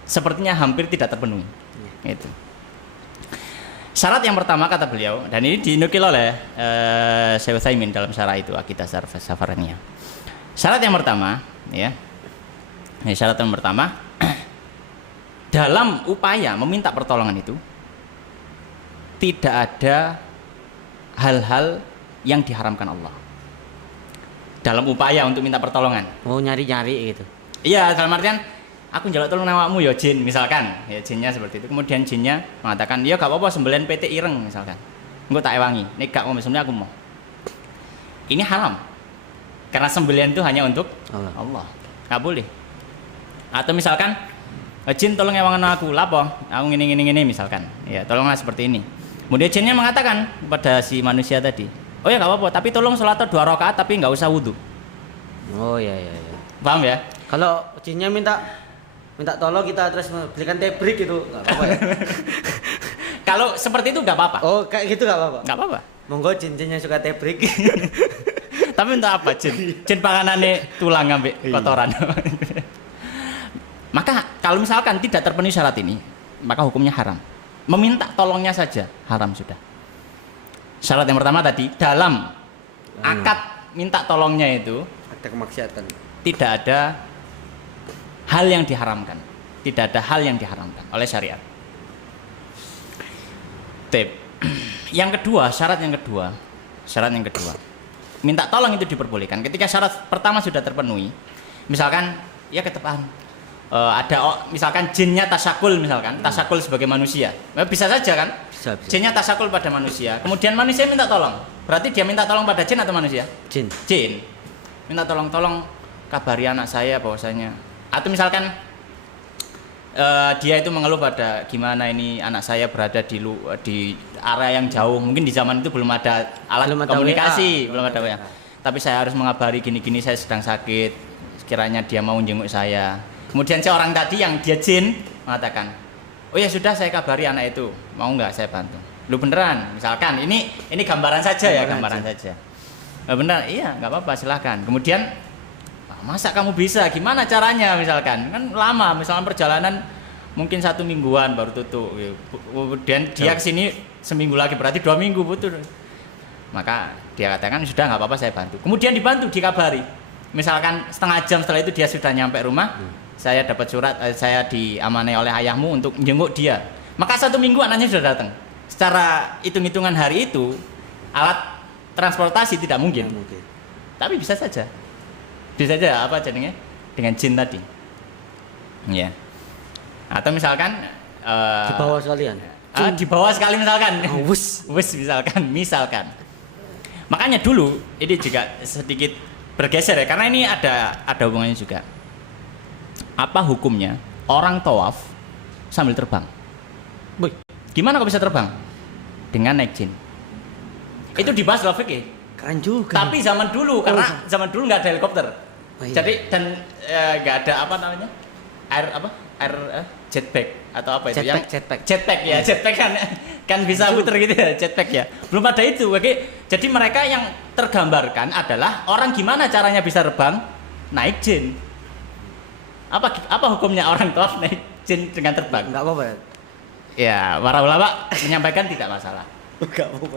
sepertinya hampir tidak terpenuhi. Itu. Syarat yang pertama kata beliau, dan ini dinukil oleh Syekh Utsaimin dalam syarah itu Aqidah Safaraniyah. Syarat yang pertama, ya. Syarat yang pertama, dalam upaya meminta pertolongan itu tidak ada hal-hal yang diharamkan Allah. Dalam upaya untuk minta pertolongan. Mau nyari-nyari gitu. Iya, dalam artian aku njaluk tolong awakmu ya jin, misalkan. Ya jinnya seperti itu. Kemudian jinnya mengatakan, "Ya gak apa-apa sembelihan PT ireng," misalkan. Engko tak ewangi. Nek gak mau sembelihan aku mau. Ini haram. Karena sembelihan itu hanya untuk Allah. Gak boleh. Atau misalkan jin tolong ewangan aku, lapo? Aku ngene misalkan. Ya, tolonglah seperti ini. Kemudian jinnya mengatakan kepada si manusia tadi, "Oh ya gak apa-apa, tapi tolong sholat 2 rakaat tapi nggak usah wudhu." Oh iya. Paham ya? Kalau jinnya minta tolong kita terus belikan tebrik itu nggak apa-apa ya? Kalau seperti itu nggak apa-apa. Oh kayak gitu nggak apa-apa? Nggak apa-apa. Monggo jin-jinnya suka tebrik. Tapi untuk apa jin? Jin panganane tulang ambek kotoran. Maka kalau misalkan tidak terpenuhi syarat ini, maka hukumnya haram. Meminta tolongnya saja haram sudah. Syarat yang pertama tadi, dalam akad minta tolongnya itu ada kemaksiatan. Tidak ada hal yang diharamkan. Tidak ada hal yang diharamkan oleh syariat. Tip. Yang kedua, syarat yang kedua. Minta tolong itu diperbolehkan ketika syarat pertama sudah terpenuhi. Misalkan ya ketepaan. Misalkan jinnya tasakul misalkan, tasakul sebagai manusia. Bisa saja kan? Bisa. Jinnya tasakul pada manusia. Kemudian manusia minta tolong. Berarti dia minta tolong pada jin atau manusia? Jin. Minta tolong kabari anak saya bahwasanya. Atau misalkan dia itu mengeluh pada gimana ini anak saya berada di area yang jauh. Mungkin di zaman itu belum ada alat komunikasi, belum ada WA. Tapi saya harus mengabari gini-gini saya sedang sakit. Sekiranya dia mau jenguk saya. Kemudian si orang tadi yang dia jin mengatakan, "Oh ya sudah saya kabari anak itu. Mau nggak saya bantu?" Lu beneran? Misalkan ini gambaran saja ya, gambaran saja. Benar, iya nggak apa-apa silahkan. Kemudian masa kamu bisa? Gimana caranya misalkan? Kan lama, misalkan perjalanan mungkin 1 mingguan baru tutup. Kemudian dia kesini seminggu lagi, berarti 2 minggu butuh. Maka dia katakan sudah nggak apa-apa saya bantu. Kemudian dibantu, dikabari. Misalkan setengah jam setelah itu dia sudah nyampe rumah, saya dapat surat, saya diamanai oleh ayahmu untuk menjenguk dia. Maka 1 minggu anaknya sudah datang. Secara hitung-hitungan hari itu, alat transportasi tidak mungkin. Tapi bisa saja apa jadinya dengan jin tadi. Ya. Atau misalkan di bawah sekalian. Di bawah sekali misalkan. Wus misalkan. Makanya dulu ini juga sedikit bergeser ya, karena ini ada hubungannya juga. Apa hukumnya orang tawaf sambil terbang? Boy, gimana kok bisa terbang? Dengan naik jin. Itu dibahas dalam fikih. Keren juga. Tapi zaman dulu, karena zaman dulu nggak ada helikopter. Oh, iya. Jadi dan nggak ada apa namanya air jetpack atau apa itu jetpack ya, jetpack kan bisa puter gitu ya, jetpack ya, belum ada itu. Jadi mereka yang tergambarkan adalah orang gimana caranya bisa terbang naik jin. Apa hukumnya orang tawaf naik jin dengan terbang? Nggak apa-apa ya, para ulama menyampaikan tidak masalah.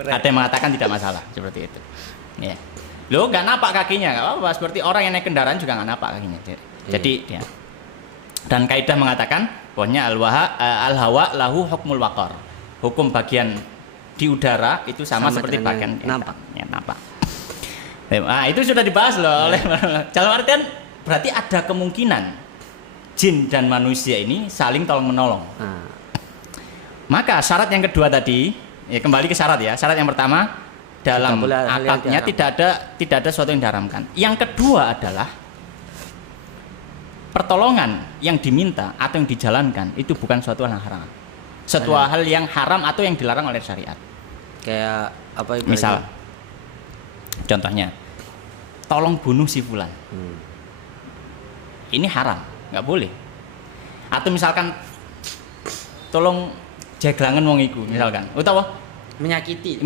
Ada yang mengatakan tidak masalah seperti itu ya. Lo nggak napak kakinya, nggak apa-apa. Seperti orang yang naik kendaraan juga nggak napak kakinya. Jadi ya. Dan kaidah mengatakan bahwanya al-hawa lahu hukmul waqar. Hukum bagian di udara itu sama seperti bagian nampak. Ya, nampak. Nah, itu sudah dibahas loh oleh dalam artian berarti ada kemungkinan jin dan manusia ini saling tolong menolong. Maka syarat yang kedua tadi, ya kembali ke syarat ya. Syarat yang pertama dalam akadnya tidak ada sesuatu yang diharamkan. Yang kedua adalah pertolongan yang diminta atau yang dijalankan itu bukan suatu hal yang haram. Suatu hal yang haram atau yang dilarang oleh syariat. Kayak apa ibaratnya? Misal, contohnya, tolong bunuh si fulan. Ini haram, nggak boleh. Atau misalkan, tolong jaglangan wong iku, misalkan. Utawa menyakiti,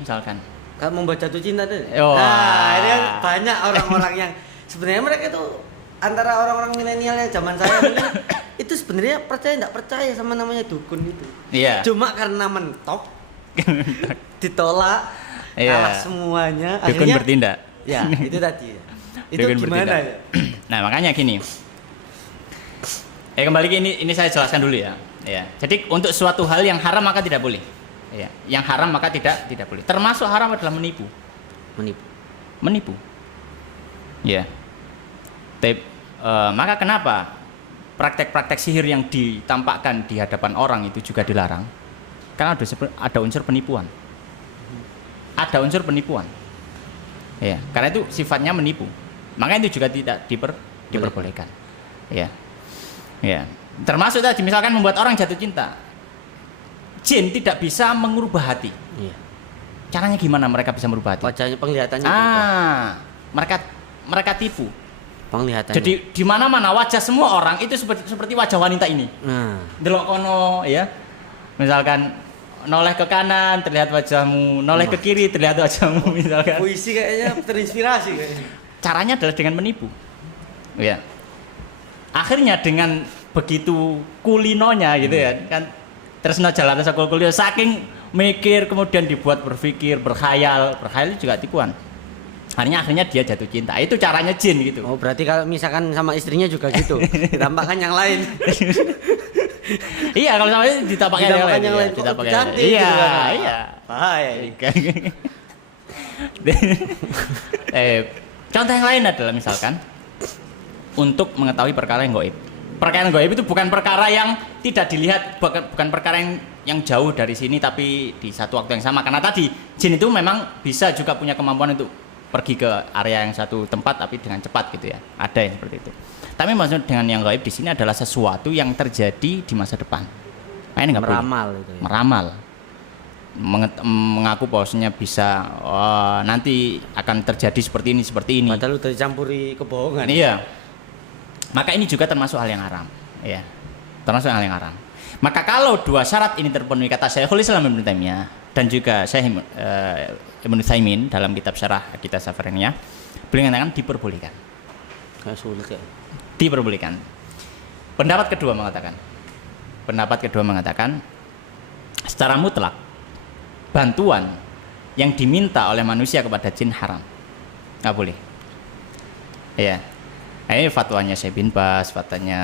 misalkan. Kamu membaca jatuh cinta tuh. Oh. Nah, ini kan banyak orang-orang yang sebenarnya mereka itu antara orang-orang milenial yang zaman saya dulu itu sebenarnya percaya nggak percaya sama namanya dukun itu. Iya. Cuma karena mentok ditolak, kalah semuanya. Dukun Akhirnya, bertindak. ya itu tadi. Itu Dukun gimana bertindak. ya? Nah makanya gini. Kembali ke ini saya jelaskan dulu ya. Ya. Jadi untuk suatu hal yang haram maka tidak boleh. Ya. Yang haram maka tidak boleh. Termasuk haram adalah menipu. Ya. Maka kenapa praktek-praktek sihir yang ditampakkan di hadapan orang itu juga dilarang? Karena ada unsur penipuan. Ada unsur penipuan. Ya, karena itu sifatnya menipu. Maka itu juga tidak diperbolehkan. Ya. Ya. Termasuk tadi misalkan membuat orang jatuh cinta. Jin tidak bisa mengubah hati. Iya. Caranya gimana mereka bisa merubah hati? Wajahnya penglihatannya. Mereka tipu. Penglihatannya. Jadi di mana-mana wajah semua orang itu seperti wajah wanita ini. Delok kono ya. Misalkan noleh ke kanan terlihat wajahmu, noleh ke kiri terlihat wajahmu misalkan. Puisi kayaknya terinspirasi kayaknya. Caranya adalah dengan menipu. Ya. Akhirnya dengan begitu kulinonya gitu ya kan terus jalan sekolah kuliah saking mikir kemudian dibuat berpikir berkhayal itu juga tipuan. Akhirnya dia jatuh cinta. Itu caranya jin gitu. Oh, berarti kalau misalkan sama istrinya juga gitu. Ditampakkan yang lain. Iya, kalau sama itu ditampakkan yang lain. Cantik. Iya. Bahaya. Contoh yang lain adalah misalkan untuk mengetahui perkara yang gaib. Perkara yang gaib itu bukan perkara yang tidak dilihat, bukan perkara yang jauh dari sini tapi di satu waktu yang sama. Karena tadi jin itu memang bisa juga punya kemampuan untuk pergi ke area yang satu tempat tapi dengan cepat gitu ya. Ada yang seperti itu. Tapi maksud dengan yang gaib di sini adalah sesuatu yang terjadi di masa depan. Nah, ini nggak meramal boleh. Itu ya. Meramal. Mengaku bahwasanya bisa nanti akan terjadi seperti ini. Padahal udah dicampuri kebohongan. Iya. Maka ini juga termasuk hal yang haram, ya. Termasuk hal yang haram. Maka kalau dua syarat ini terpenuhi kata Syekhul Islam Ibnu Taimiyah dan juga Syekh Ibnu Utsaimin dalam kitab Syarah Aqidah Safariniyah, beliau mengatakan diperbolehkan. Kayak sulit ya. Diperbolehkan. Pendapat kedua mengatakan secara mutlak bantuan yang diminta oleh manusia kepada jin haram. Nggak boleh. Ya. Ini fatwanya Syekh bin Baz, fatwanya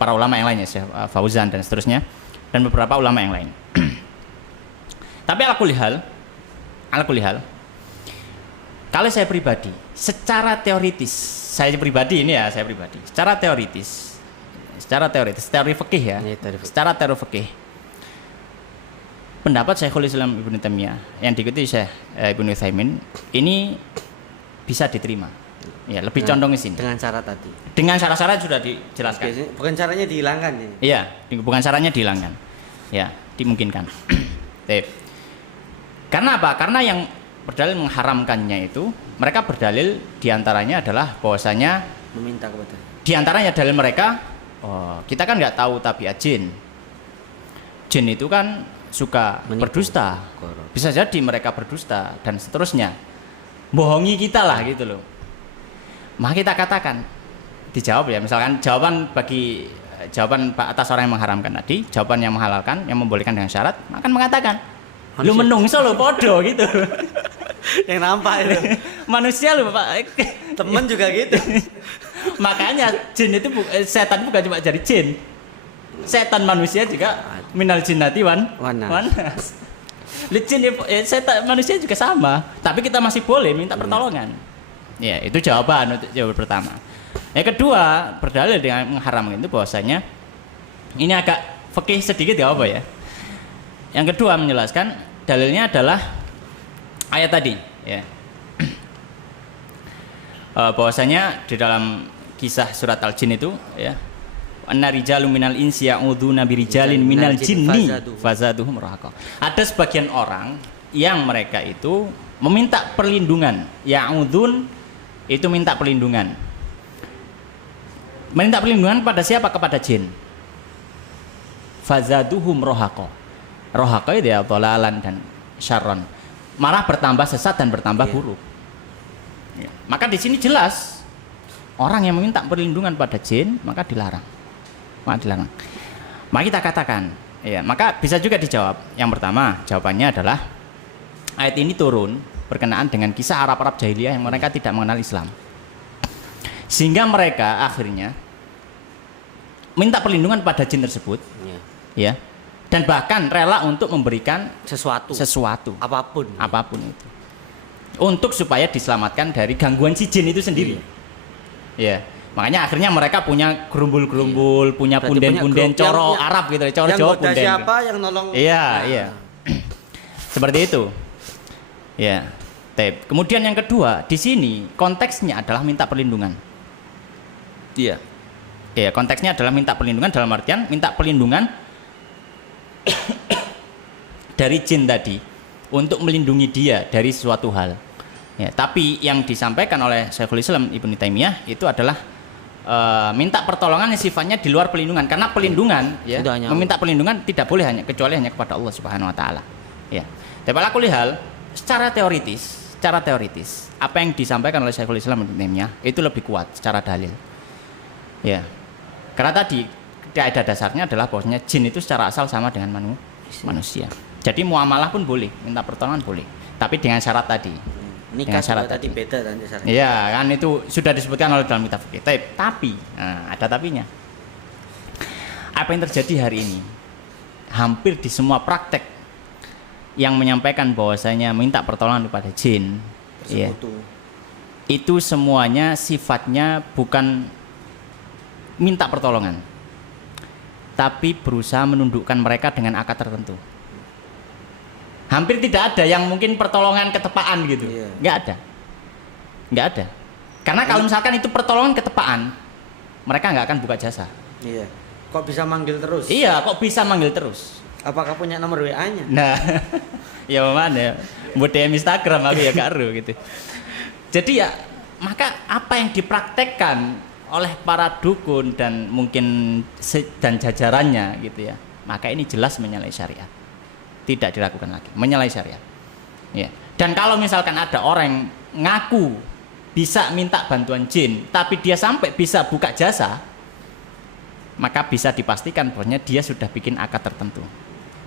para ulama yang lainnya, Syekh Fauzan dan seterusnya, dan beberapa ulama yang lain. Tapi ala kulli hal, kalau saya pribadi, secara teoritis, secara teori fikih ya, secara teori fikih, pendapat Syekhul Islam Ibnu Taimiyah yang diikuti Syekh Ibnu Utsaimin ini bisa diterima. Ya, lebih condong ke sini. Dengan syarat tadi. Dengan syarat-syarat sudah dijelaskan. Bukan caranya dihilangkan ini. Iya, bukan caranya dihilangkan. Ya, dimungkinkan. Karena apa? Karena yang berdalil mengharamkannya itu, mereka berdalil diantaranya adalah bahwasanya meminta kepada. Diantaranya dalil mereka, kita kan nggak tahu tabiat jin. Jin itu kan suka berdusta. Bisa jadi mereka berdusta dan seterusnya. Bohongi kita lah gitu loh. Maka kita katakan dijawab ya, misalkan jawaban atas orang yang mengharamkan tadi, jawaban yang menghalalkan, yang membolehkan dengan syarat, akan mengatakan lu menungso lo podo gitu. Yang nampak itu manusia lo Pak. Temen juga gitu. Makanya jin itu setan bukan cuma jadi jin. Setan manusia juga minal jinnati wan. Jin setan manusia juga sama, tapi kita masih boleh minta pertolongan. Ya, itu jawaban pertama. Yang kedua, berdalil dengan mengharamkan itu bahwasanya ini agak fikih sedikit ya apa ya. Yang kedua menjelaskan dalilnya adalah ayat tadi, ya. bahwasanya di dalam kisah surat Al-Jin itu ya, anna rijalun minal insi ya'udzuna birijalin minal jinni fazaduhum rahaqa. Ada sebagian orang yang mereka itu meminta perlindungan. Ya'udzun itu minta perlindungan. Minta perlindungan pada siapa? Kepada jin. Fazaduhum rahaqa. Rahaqa itu ya dhalalan dan syarron. Malah bertambah sesat dan bertambah buruk. Ya. Maka di sini jelas orang yang meminta perlindungan pada jin maka dilarang. Maka kita katakan, ya, maka bisa juga dijawab. Yang pertama, jawabannya adalah ayat ini turun berkenaan dengan kisah Arab-Arab jahiliyah yang mereka tidak mengenal Islam. Sehingga mereka akhirnya minta perlindungan pada jin tersebut. Ya. Dan bahkan rela untuk memberikan sesuatu apapun itu. Untuk supaya diselamatkan dari gangguan si jin itu sendiri. Ya. Makanya akhirnya mereka punya gerumbul-gerumbul, punya punden-punden coro Arab gitu, coro Jawa punden. Siapa yang nolong? Iya. Seperti itu. Ya. Kemudian yang kedua, di sini konteksnya adalah minta perlindungan. Iya. Ya, konteksnya adalah minta perlindungan dalam artian minta perlindungan dari jin tadi untuk melindungi dia dari suatu hal. Ya, tapi yang disampaikan oleh Syekhul Islam Ibnu Taimiyah itu adalah minta pertolongan yang sifatnya di luar perlindungan, karena perlindungan ya, meminta perlindungan tidak boleh kecuali hanya kepada Allah Subhanahu wa taala. Ya. Tapi aku lihat secara teoritis apa yang disampaikan oleh Syekhul Islam Ibnu Taimiyah itu lebih kuat secara dalil. Ya. Karena tadi kaidah dasarnya adalah bahwasanya jin itu secara asal sama dengan manusia. Jadi muamalah pun boleh, minta pertolongan boleh, tapi dengan syarat tadi. Nikah syarat tadi beda kan syaratnya. Iya, kan itu sudah disebutkan oleh dalam kitab fikih. Tapi, ada tapinya. Apa yang terjadi hari ini? Hampir di semua praktek yang menyampaikan bahwasanya minta pertolongan kepada jin, ya, itu semuanya sifatnya bukan minta pertolongan, tapi berusaha menundukkan mereka dengan akad tertentu. Hampir tidak ada yang mungkin pertolongan ketepaan gitu. Nggak ada. Karena kalau misalkan itu pertolongan ketepaan, mereka nggak akan buka jasa. Iya. Kok bisa manggil terus? Iya, kok bisa manggil terus? Apakah punya nomor WA-nya? Nah, ya mana? Buat DM Instagram aku ya karo gitu. Jadi ya, maka apa yang dipraktekkan oleh para dukun dan mungkin dan jajarannya gitu ya, maka ini jelas menyalahi syariat. Tidak dilakukan lagi, menyalahi syariat. Ya. Dan kalau misalkan ada orang ngaku bisa minta bantuan jin, tapi dia sampai bisa buka jasa, maka bisa dipastikan bahwasanya dia sudah bikin akad tertentu.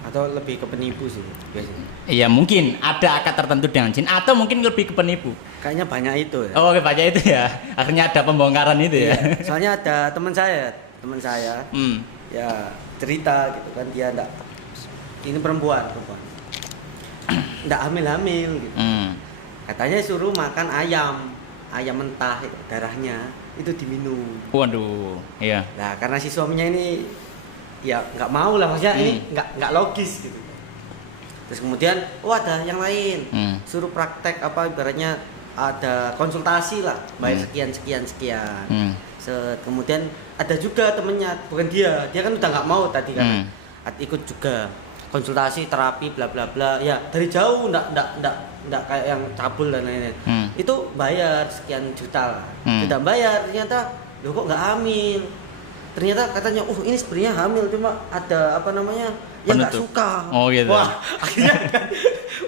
Atau lebih ke penipu sih biasanya. Iya, mungkin ada akad tertentu dengan jin, atau mungkin lebih ke penipu. Kayaknya banyak itu ya. Oh, banyak itu ya. Akhirnya ada pembongkaran itu ya. Soalnya ada teman saya ya cerita gitu kan, dia ini perempuan nggak hamil gitu. Katanya suruh makan ayam mentah itu, darahnya itu diminum. Waduh, iya. Nah, karena si suaminya ini ya nggak mau lah, maksudnya ini nggak logis gitu. Terus kemudian ada yang lain, suruh praktek apa ibaratnya ada konsultasi lah, bayar sekian. Kemudian ada juga temennya, bukan dia kan udah nggak mau tadi kan, ikut juga konsultasi terapi bla bla bla ya, dari jauh ndak kayak yang cabul dan lain-lain. Itu bayar sekian juta lah. Tidak bayar, ternyata loh kok nggak hamil, ternyata katanya ini sebenarnya hamil, cuma ada apa namanya ya nggak suka. Oh gitu. Wah akhirnya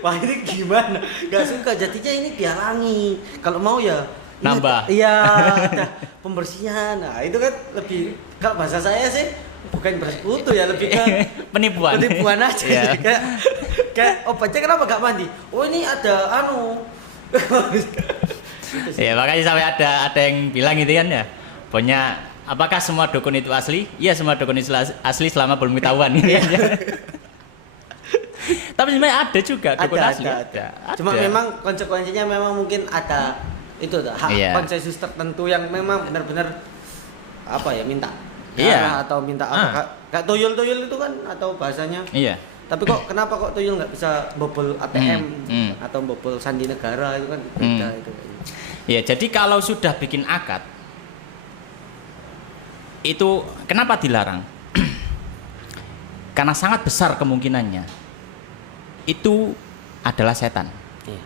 wah ini gimana, nggak suka, jadinya ini dihalangi, kalau mau ya nambah. Iya, ada pembersihan. Nah itu kan lebih, kalau bahasa saya sih bukan bersekutu ya, lebih ke penipuan aja. Yeah. kayak obatnya kenapa gak mandi? Oh ini ada ya makanya sampai ada yang bilang gitu kan ya, pokoknya apakah semua dukun itu asli? Iya, semua dukun itu asli selama belum ketahuan gitu kan. Tapi sebenarnya ada juga dukun asli. Ada. Cuma memang konsekuensinya memang mungkin ada itu konsensus tertentu yang memang benar-benar apa ya, minta atau minta apa, kayak tuyul itu kan, atau bahasanya. Iya. Tapi kenapa kok tuyul nggak bisa bobol ATM atau bobol sandi negara, itu kan beda itu. Ya, jadi kalau sudah bikin akad itu kenapa dilarang? Karena sangat besar kemungkinannya itu adalah setan. Iya.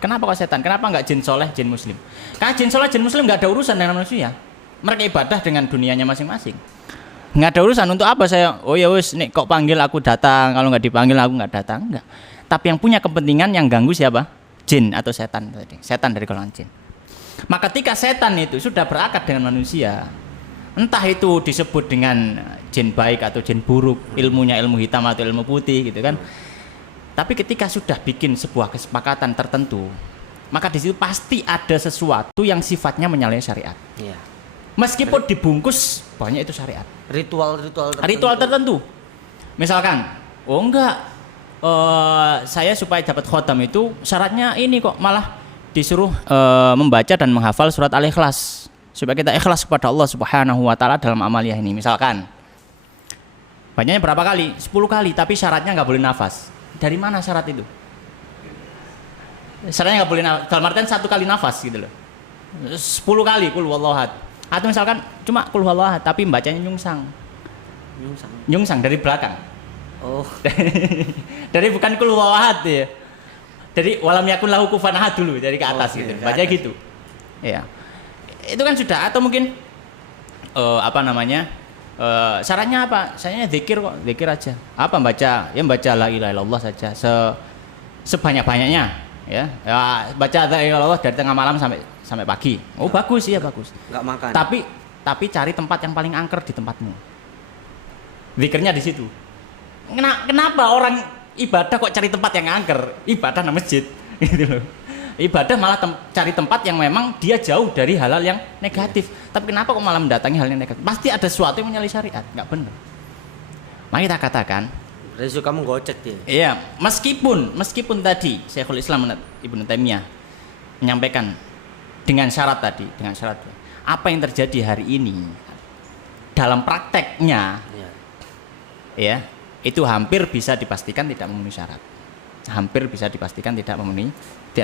Kenapa kok setan? Kenapa nggak jin soleh, jin muslim? Karena jin soleh, jin muslim nggak ada urusan dengan manusia. Mereka ibadah dengan dunianya masing-masing. Nggak ada urusan untuk apa saya. Oh ya wis, nih kok panggil aku datang. Kalau nggak dipanggil aku nggak datang. Enggak. Tapi yang punya kepentingan yang ganggu siapa? Jin atau setan tadi. Setan dari golongan jin. Maka ketika setan itu sudah berakad dengan manusia, entah itu disebut dengan jin baik atau jin buruk, ilmunya ilmu hitam atau ilmu putih gitu kan. Tapi ketika sudah bikin sebuah kesepakatan tertentu, maka di situ pasti ada sesuatu yang sifatnya menyalahi syariat. Iya. Meskipun dibungkus banyak itu syariat. Ritual Tertentu. Misalkan, oh enggak, saya supaya dapat khotam itu syaratnya ini kok, malah disuruh membaca dan menghafal surat Al-Ikhlas supaya kita ikhlas kepada Allah Subhanahu wa taala dalam amaliyah ini. Misalkan banyaknya berapa kali? 10 kali, tapi syaratnya nggak boleh nafas. Dari mana syarat itu? Syaratnya nggak boleh nafas, dalam artian 1 kali nafas gitu loh. 10 kali qul huwallahu ahad. Atau misalkan cuma qul huwallahu ahad tapi bacanya nyungsang dari belakang. Oh. Dari bukan qul huwallahu ahad ya. Dari walam yakun lahu kufuwan ahad dulu, dari ke atas gitu. Baca gitu. Ya. Itu kan sudah. Atau mungkin syaratnya apa? Syaratnya zikir kok, zikir aja. Apa baca? Ya baca la ilaha illallah saja sebanyak-banyaknya ya. Baca la ilaha illallah dari tengah malam sampai pagi. Oh, bagus ya, bagus. Enggak makan. Tapi cari tempat yang paling angker di tempatmu. Zikirnya di situ. Kenapa orang ibadah kok cari tempat yang angker? Ibadah nang masjid gitu loh. Ibadah malah cari tempat yang memang dia jauh dari hal-hal yang negatif. Tapi kenapa kok malah mendatangi hal yang negatif? Pasti ada sesuatu yang menyalahi syariat, nggak benar. Mari kita katakan, Rezu kamu gocek dia. iya, meskipun tadi Syekhul Islam Ibnu Taimiyah menyampaikan dengan syarat apa yang terjadi hari ini dalam prakteknya, ya, itu hampir bisa dipastikan tidak memenuhi syarat. Tidak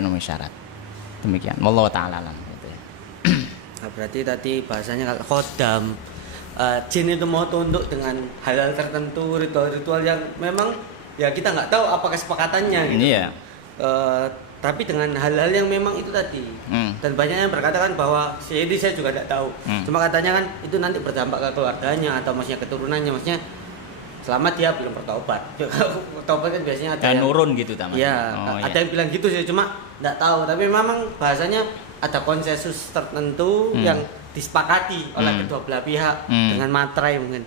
memenuhi syarat. Demikian. Wallahu taala alam gitu ya. Nah, berarti tadi bahasanya kalau khodam jin itu mau tunduk dengan hal-hal tertentu, ritual-ritual yang memang ya kita nggak tahu apa kesepakatannya gitu. Iya. Tapi dengan hal-hal yang memang itu tadi. Dan banyak yang berkatakan bahwa ini saya juga tidak tahu. Cuma katanya kan itu nanti berdampak ke keluarganya atau maksudnya keturunannya, maksudnya selama dia belum bertobat. Bertobat kan biasanya ada yang nurun gitu taman. Iya, ada yang bilang gitu sih, cuma enggak tahu. Tapi memang bahasanya ada konsensus tertentu yang disepakati oleh kedua belah pihak dengan materai mungkin.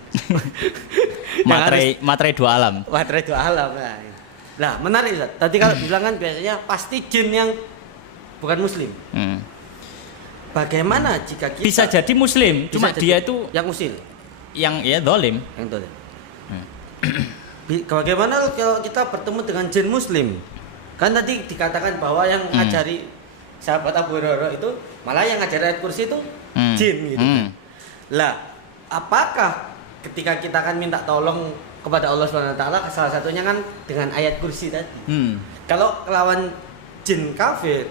materai dua alam. Materai dua alam. Nah, menarik Ustaz. Tadi kalau bilang kan biasanya pasti jin yang bukan muslim. Bagaimana jika kita bisa jadi muslim, cuma dia itu yang usil, yang ya zalim. Yang zalim. Bagaimana kalau kita bertemu dengan jin muslim? Kan tadi dikatakan bahwa yang ngajari sahabat Abu Hurairah itu malah yang ngajari ayat kursi itu jin gitu. Lah, apakah ketika kita akan minta tolong kepada Allah Subhanahu wa taala, salah satunya kan dengan ayat kursi tadi. Kalau lawan jin kafir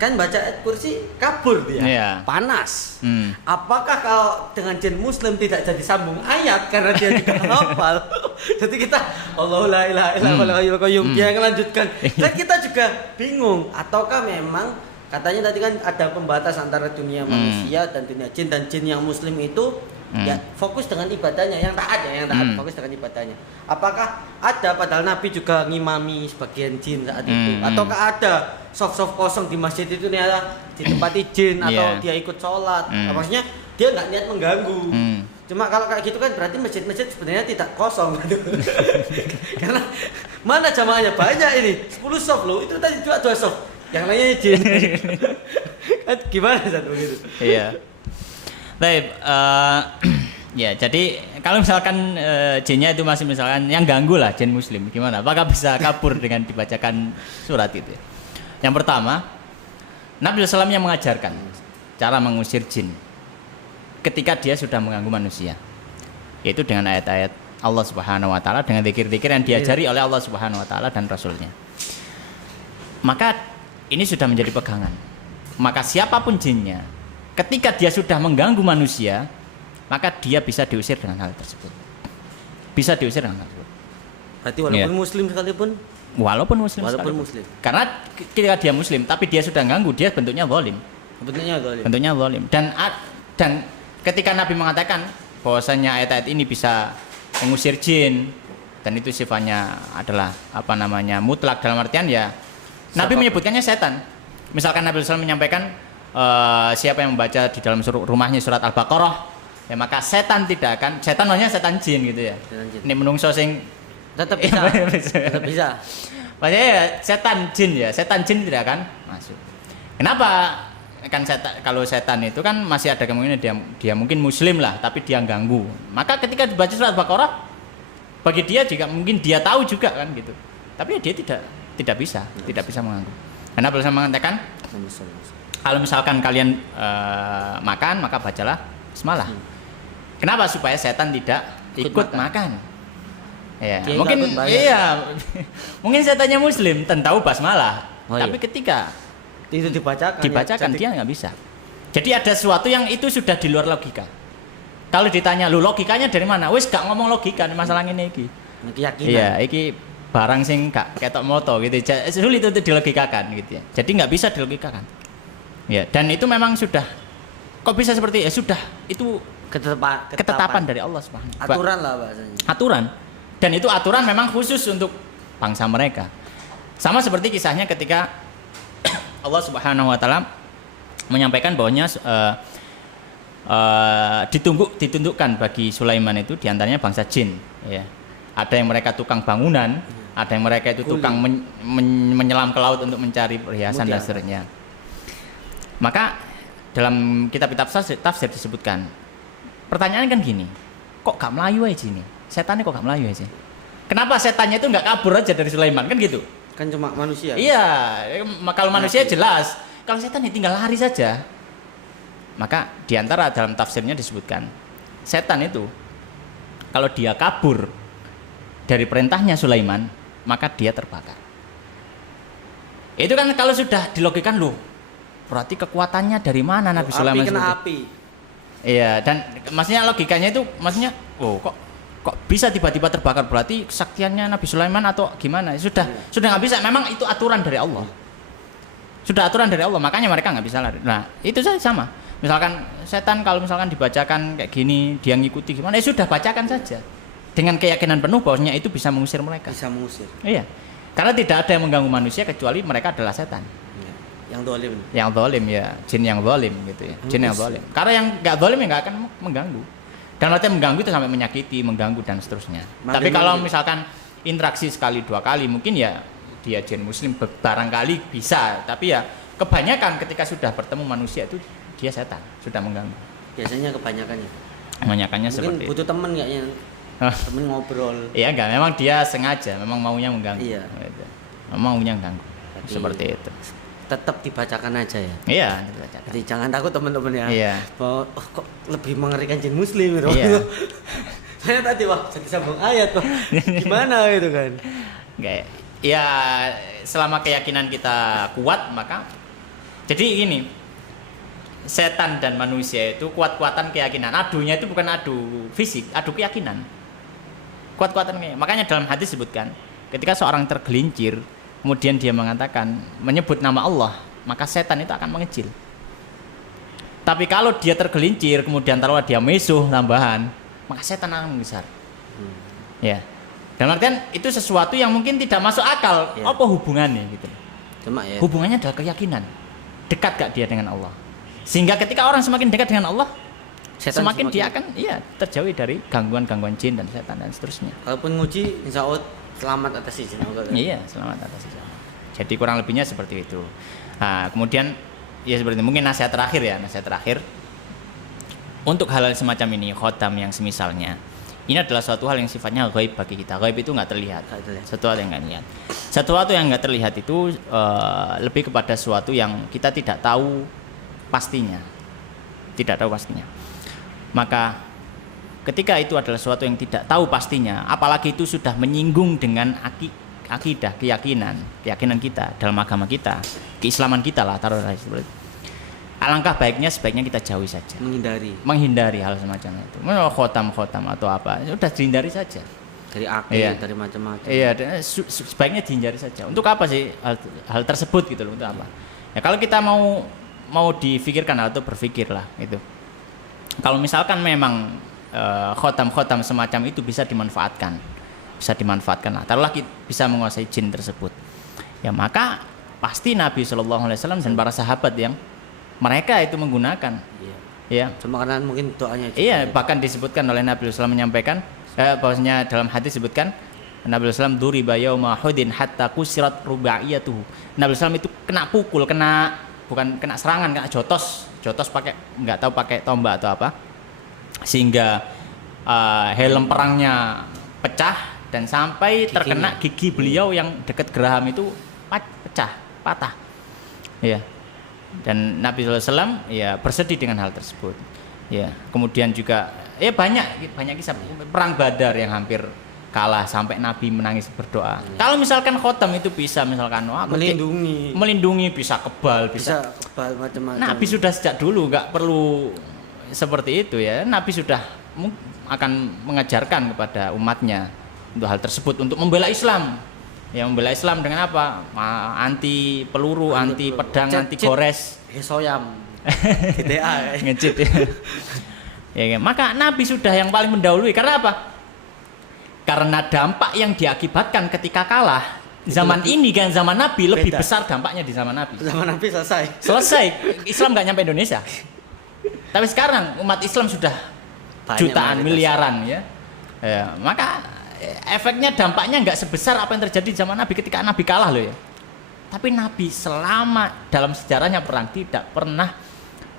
kan baca ayat kursi kabur dia, panas. Apakah kalau dengan jin muslim tidak jadi sambung ayat karena dia juga hafal? Jadi kita Allahu la ilaha illa huwal hayyul qayyum, dia melanjutkan. Dan kita juga bingung, ataukah memang katanya tadi kan ada pembatas antara dunia manusia dan dunia jin, dan jin yang muslim itu ya fokus dengan ibadahnya, yang taat fokus dengan ibadahnya. Apakah ada padahal Nabi juga ngimami sebagian jin saat itu, ataukah ada soft kosong di masjid itu ternyata ditempati jin atau dia ikut sholat, maksudnya dia nggak niat mengganggu. Cuma kalau kayak gitu kan berarti masjid-masjid sebenarnya tidak kosong gitu. Karena mana jamaahnya banyak ini, 10 soft loh, itu tadi cuma 2 soft, yang lainnya jin. Kan gimana satu gitu? Iya. Baik, ya jadi kalau misalkan jinnya itu masih misalkan yang ganggu lah jin muslim, gimana? Apakah bisa kabur dengan dibacakan surat itu? Yang pertama, Nabi SAW yang mengajarkan cara mengusir jin ketika dia sudah mengganggu manusia, yaitu dengan ayat-ayat Allah Subhanahu wa taala, dengan zikir-zikir yang diajari oleh Allah Subhanahu wa taala dan Rasulnya. Maka ini sudah menjadi pegangan. Maka siapapun jinnya, ketika dia sudah mengganggu manusia, maka dia bisa diusir dengan hal tersebut. Bisa diusir dengan hal tersebut. Berarti walaupun muslim sekalipun, Walaupun muslim. Karena ketika dia muslim, tapi dia sudah ganggu, dia bentuknya zalim. Bentuknya zalim. Dan ketika Nabi mengatakan bahwasanya ayat-ayat ini bisa mengusir jin, dan itu sifatnya adalah mutlak, dalam artian ya Nabi menyebutkannya setan. Misalkan Nabi SAW menyampaikan siapa yang membaca di dalam rumahnya surat Al-Baqarah, ya maka setan tidak akan, setan namanya setan jin gitu ya. Ini menungso sing tetap bisa. Maksudnya ya, setan jin tidak akan masuk. Kenapa? Kan kalau setan itu kan masih ada kemungkinan dia mungkin muslim lah, tapi dia ganggu. Maka ketika dibaca surat Baqarah, bagi dia juga mungkin dia tahu juga kan gitu. Tapi dia tidak bisa mengganggu. Karena Nabi mengatakan, kalau misalkan kalian makan, maka bacalah basmalah. Kenapa? Supaya setan tidak ikut makan. Ya, mungkin setannya muslim dan tahu basmalah. Tapi ketika itu dibacakan dia nggak bisa. Jadi ada sesuatu yang itu sudah di luar logika. Kalau ditanya, lu logikanya dari mana? Wis gak ngomong logika masalah ini iki. Keyakinan. Iya, iki barang sing gak ketok moto gitu. Sulit untuk dilogikakan gitu ya. Jadi nggak bisa dilogikakan. Ya, dan itu memang sudah. Kok bisa seperti ya sudah itu ketetapan dari Allah Subhanahu. Aturan lah bahasanya. Aturan. Dan itu aturan memang khusus untuk bangsa mereka. Sama seperti kisahnya ketika Allah Subhanahu wa taala menyampaikan bahwanya ditundukkan bagi Sulaiman itu diantaranya bangsa jin ya. Ada yang mereka tukang bangunan, ada yang mereka itu tukang menyelam ke laut untuk mencari perhiasan dan seterusnya. Maka dalam kitab-kitab tafsir disebutkan, pertanyaan kan gini, kok gak melayu aja ini? Setannya kok gak melayu aja? Kenapa setannya itu gak kabur aja dari Sulaiman kan gitu? Kan cuma manusia. Iya, kalau manusia jelas. Kalau setan ya tinggal lari saja. Maka diantara dalam tafsirnya disebutkan, setan itu kalau dia kabur dari perintahnya Sulaiman, maka dia terbakar. Itu kan kalau sudah dilogikan loh, berarti kekuatannya dari mana Nabi Sulaiman? Api kena api. Iya, dan maksudnya logikanya itu, maksudnya, kok bisa tiba-tiba terbakar, berarti kesaktiannya Nabi Sulaiman atau gimana? Sudah nggak bisa. Memang itu aturan dari Allah. Sudah aturan dari Allah, makanya mereka nggak bisa lari. Nah, itu saja sama. Misalkan setan kalau misalkan dibacakan kayak gini, dia ngikuti gimana? Ya sudah bacakan saja. Dengan keyakinan penuh bahwasanya itu bisa mengusir mereka. Bisa mengusir. Iya. Karena tidak ada yang mengganggu manusia kecuali mereka adalah setan. Yang zalim. Yang zalim ya, jin yang zalim gitu ya. Jin yang zalim. Karena yang nggak zalim ya nggak akan mengganggu. Dan artinya mengganggu itu sampai menyakiti, mengganggu dan seterusnya. Tapi kalau misalkan interaksi sekali dua kali, mungkin ya dia jin muslim barangkali bisa. Tapi ya kebanyakan ketika sudah bertemu manusia itu dia setan, sudah mengganggu. Biasanya kebanyakannya. Kebanyakannya mungkin seperti butuh teman kayaknya. Temen ngobrol. Iya enggak, memang dia sengaja, memang maunya mengganggu. Iya. Memang maunya mengganggu. Jadi, seperti itu. Tetap dibacakan aja ya. Iya, dibacakan. Jadi jangan takut teman-teman ya. Iya. Bahwa kok lebih mengerikan jin muslim gitu. Iya. Saya tadi jadi sambung ayat kok. Gimana gitu kan. Enggak. Ya selama keyakinan kita kuat maka jadi gini. Setan dan manusia itu kuat-kuatan keyakinan. Adunya itu bukan adu fisik, adu keyakinan. Kuat-kuatan keyakinan. Makanya dalam hadis disebutkan ketika seorang tergelincir kemudian dia mengatakan, menyebut nama Allah, maka setan itu akan mengecil. Tapi kalau dia tergelincir, kemudian taruhlah dia mesuh tambahan, maka setan akan membesar. Ya. Dalam artian itu sesuatu yang mungkin tidak masuk akal. Ya. Apa hubungannya gitu? Cuma ya. Hubungannya adalah keyakinan. Dekat gak dia dengan Allah? Sehingga ketika orang semakin dekat dengan Allah, semakin dia akan terjauhi dari gangguan-gangguan jin dan setan dan seterusnya. Kalaupun nguji, insya Allah selamat atas izin Allah. Iya, selamat atas izin Allah. Jadi kurang lebihnya seperti itu. Nah, kemudian ya seperti itu. Mungkin nasihat terakhir untuk hal-hal semacam ini, khotam yang semisalnya. Ini adalah suatu hal yang sifatnya ghaib bagi kita. Ghaib itu nggak terlihat. Sesuatu yang nggak terlihat. Sesuatu yang nggak terlihat itu lebih kepada sesuatu yang kita tidak tahu pastinya. Tidak tahu pastinya. Maka ketika itu adalah sesuatu yang tidak tahu pastinya, apalagi itu sudah menyinggung dengan akidah, keyakinan kita dalam agama kita, keislaman kita lah, taruhlah seperti itu. alangkah baiknya sebaiknya kita jauhi saja, menghindari hal semacam itu. Khotam atau apa, sudah dihindari saja. Dari akid, dari macam-macam. Iya, sebaiknya dihindari saja. Untuk apa sih hal tersebut gitu loh? Untuk apa? Ya kalau kita mau difikirkan atau berpikir lah itu. Kalau misalkan memang khotam semacam itu bisa dimanfaatkan lah. Taruhlah kita bisa menguasai jin tersebut. Ya maka pasti Nabi SAW dan para sahabat yang mereka itu menggunakan. Iya. Ya. Cuma karena mungkin doanya. Iya, bahkan disebutkan oleh Nabi SAW menyampaikan, bahwasanya dalam hadis disebutkan Nabi SAW duriba yauma hudin hatta kusirat rubaiyatuhu. Nabi SAW itu kena pukul, bukan kena serangan, kena jotos pakai nggak tahu pakai tombak atau apa, sehingga helm perangnya pecah dan sampai terkena gigi beliau yang dekat geraham itu patah. Ya. Dan Nabi SAW ya bersedih dengan hal tersebut. Ya, kemudian juga ya banyak kisah perang Badar yang hampir kalah sampai Nabi menangis berdoa. Kalau misalkan khotam itu bisa misalkan melindungi bisa kebal macam-macam. Nabi sudah sejak dulu nggak perlu seperti itu ya. Nabi sudah akan mengajarkan kepada umatnya untuk hal tersebut, untuk membela Islam. Ya membela Islam dengan apa? Anti peluru, anti pedang, anti gores. Soyam. GTA ngecit ya. Maka Nabi sudah yang paling mendahului. Karena apa? Karena dampak yang diakibatkan ketika kalah zaman ini kan zaman Nabi lebih besar dampaknya di zaman Nabi. Zaman Nabi selesai. Islam nggak nyampe Indonesia. Tapi sekarang umat Islam sudah jutaan, miliaran ya. Maka efeknya, dampaknya nggak sebesar apa yang terjadi di zaman Nabi ketika Nabi kalah loh ya. Tapi Nabi selama dalam sejarahnya perang tidak pernah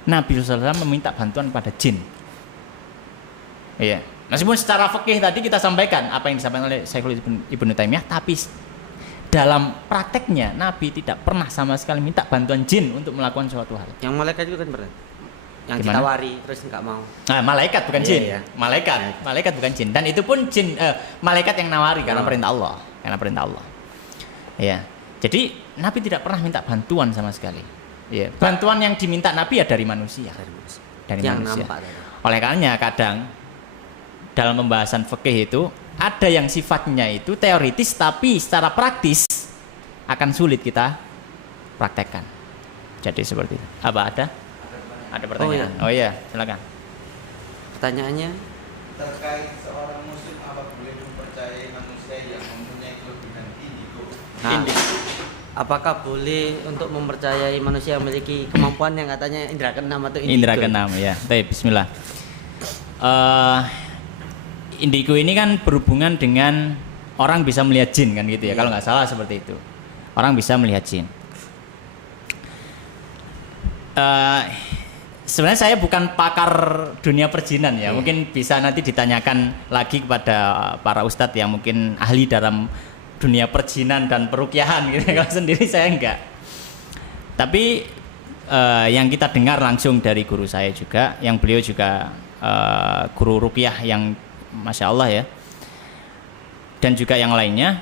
Nabi SAW meminta bantuan pada jin. Iya. Meskipun secara fikih tadi kita sampaikan apa yang disampaikan oleh Syekhul Ibnu Taimiyah, tapi dalam prakteknya Nabi tidak pernah sama sekali minta bantuan jin untuk melakukan suatu hal. Yang malaikat juga kan pernah. Yang gimana? Ditawari terus nggak mau. Nah, malaikat bukan jin. Iya. Malaikat bukan jin. Dan itu pun jin malaikat yang nawari karena perintah Allah. Ya. Jadi Nabi tidak pernah minta bantuan sama sekali. Ya. Bantuan yang diminta Nabi ya dari manusia. Dari yang manusia. Nampak. Oleh karenanya kadang dalam pembahasan fikih itu ada yang sifatnya itu teoritis tapi secara praktis akan sulit kita praktekkan. Jadi seperti itu. Apa ada? Ada pertanyaan? Oh iya, silakan. Pertanyaannya terkait seorang muslim apa boleh mempercayai manusia yang mempunyai kelebihan indigo? Apakah boleh untuk mempercayai manusia yang memiliki kemampuan yang katanya indra keenam atau indigo? Indra keenam ya. Baik, bismillah. Indigo ini kan berhubungan dengan orang bisa melihat jin kan gitu ya. Kalau nggak salah seperti itu. Orang bisa melihat jin. Sebenarnya saya bukan pakar dunia perjinan ya. Mungkin bisa nanti ditanyakan lagi kepada para ustadz yang mungkin ahli dalam dunia perjinan dan peruqyahan gitu. Kalau sendiri saya enggak. Tapi yang kita dengar langsung dari guru saya juga, yang beliau juga guru ruqyah yang masya Allah ya. Dan juga yang lainnya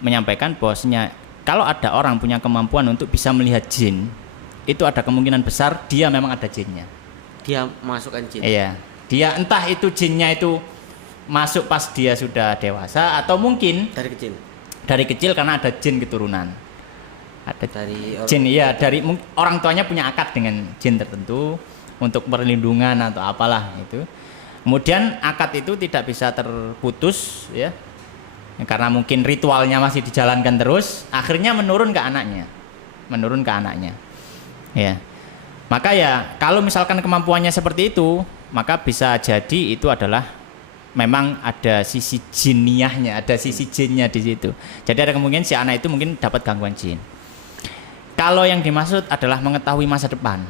menyampaikan bahwasanya kalau ada orang punya kemampuan untuk bisa melihat jin, itu ada kemungkinan besar dia memang ada jinnya. Dia masukkan jin. Iya. Dia entah itu jinnya itu masuk pas dia sudah dewasa atau mungkin dari kecil karena ada jin keturunan. Ada dari jin dari orang tuanya punya akad dengan jin tertentu untuk perlindungan atau apalah itu. Kemudian akad itu tidak bisa terputus ya. Karena mungkin ritualnya masih dijalankan terus, akhirnya menurun ke anaknya. Ya, maka ya kalau misalkan kemampuannya seperti itu, maka bisa jadi itu adalah memang ada sisi jinniahnya, ada sisi jinnya di situ. Jadi ada kemungkinan si anak itu mungkin dapat gangguan jin. Kalau yang dimaksud adalah mengetahui masa depan,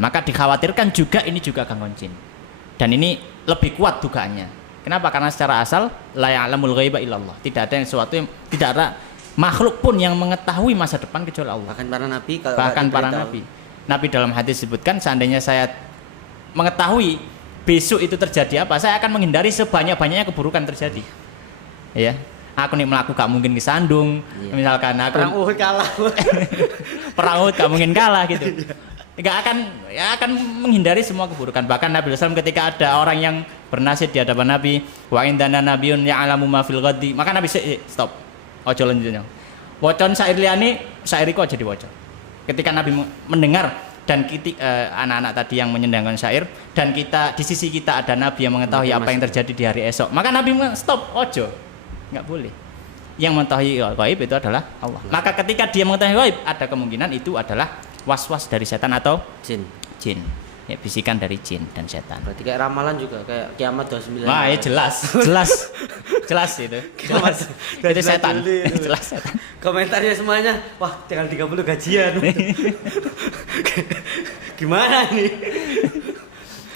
maka dikhawatirkan juga ini juga gangguan jin. Dan ini lebih kuat dugaannya. Kenapa? Karena secara asal la ya'lamul ghaiba illallah. Tidak ada yang sesuatu yang tidak ada makhluk pun yang mengetahui masa depan kecuali Allah. Bahkan para nabi. Nabi dalam hadis sebutkan, seandainya saya mengetahui besok itu terjadi apa, saya akan menghindari sebanyak-banyaknya keburukan terjadi. Ya. Aku nih melaku gak mungkin kesandung. Misalkan aku perang Uhud kalah. Perang Uhud gak mungkin kalah gitu. akan menghindari semua keburukan. Bahkan Nabi SAW ketika ada orang yang bernasib di hadapan Nabi, wa indana nabiyyun ya'lamu ma fil ghadi, maka Nabi stop. Ojo lanjutnya. Wocon syair liyane, syair iku aja diwaca. Ketika Nabi mendengar dan anak-anak tadi yang menyendangkan syair dan kita di sisi kita ada Nabi yang mengetahui apa yang terjadi di hari esok, maka Nabi stop, ojo, nggak boleh. Yang mengetahui gaib itu adalah Allah. Maka ketika dia mengetahui gaib, ada kemungkinan itu adalah was-was dari setan atau jin. Ya, bisikan dari jin dan setan. Berarti kayak ramalan juga, kayak kiamat 29. Wah, ya jelas itu. Kiamat Itu setan. Jelas setan. Komentarnya semuanya, wah tanggal 30 gajian. Gimana nih?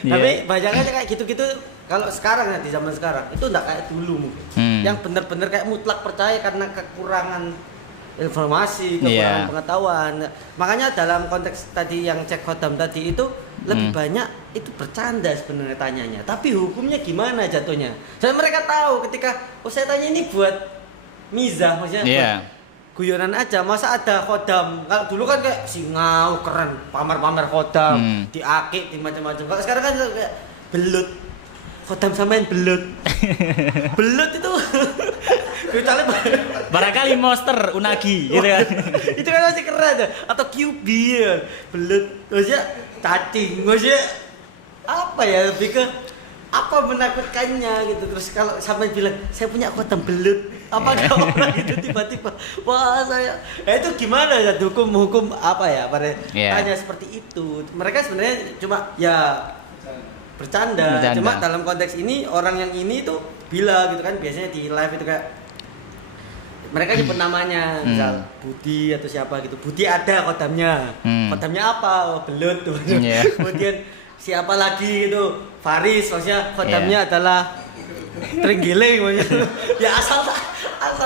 Tapi banyaknya kayak gitu-gitu. Kalau sekarang ya, di zaman sekarang itu enggak kayak dulu mungkin. Yang benar-benar kayak mutlak percaya karena kekurangan informasi, kekurangan pengetahuan. Makanya dalam konteks tadi yang cek khodam tadi itu lebih banyak itu bercanda sebenarnya tanyanya. Tapi hukumnya gimana jatuhnya? Soalnya mereka tahu ketika saya tanya ini buat mizah, maksudnya buat guyonan aja. Masa ada khodam? Kalau dulu kan kayak singau keren, pamer-pamer khodam, diakik, di macam-macam. Kalau sekarang kan kayak belut. Khodam samain belut. Belut itu barangkali monster unagi gitu kan. Itu kan masih keren ya. Atau QB ya. Belut. Maksudnya cacing. Maksudnya apa ya, lebih ke apa menakutkannya gitu. Terus kalau sampai bilang saya punya khodam belut, apa orang itu tiba-tiba wah saya itu gimana ya, hukum apa ya pada tanya seperti itu. Mereka sebenarnya cuma ya bercanda. Cuma dalam konteks ini orang yang ini tuh bilang gitu kan, biasanya di live itu kayak mereka nyebut namanya, misal Budi atau siapa gitu. Budi ada khodamnya. Khodamnya apa? Oh, belut tuh. Kemudian siapa lagi gitu? Faris, maksudnya khodamnya adalah terenggiling maksudnya. Ya asal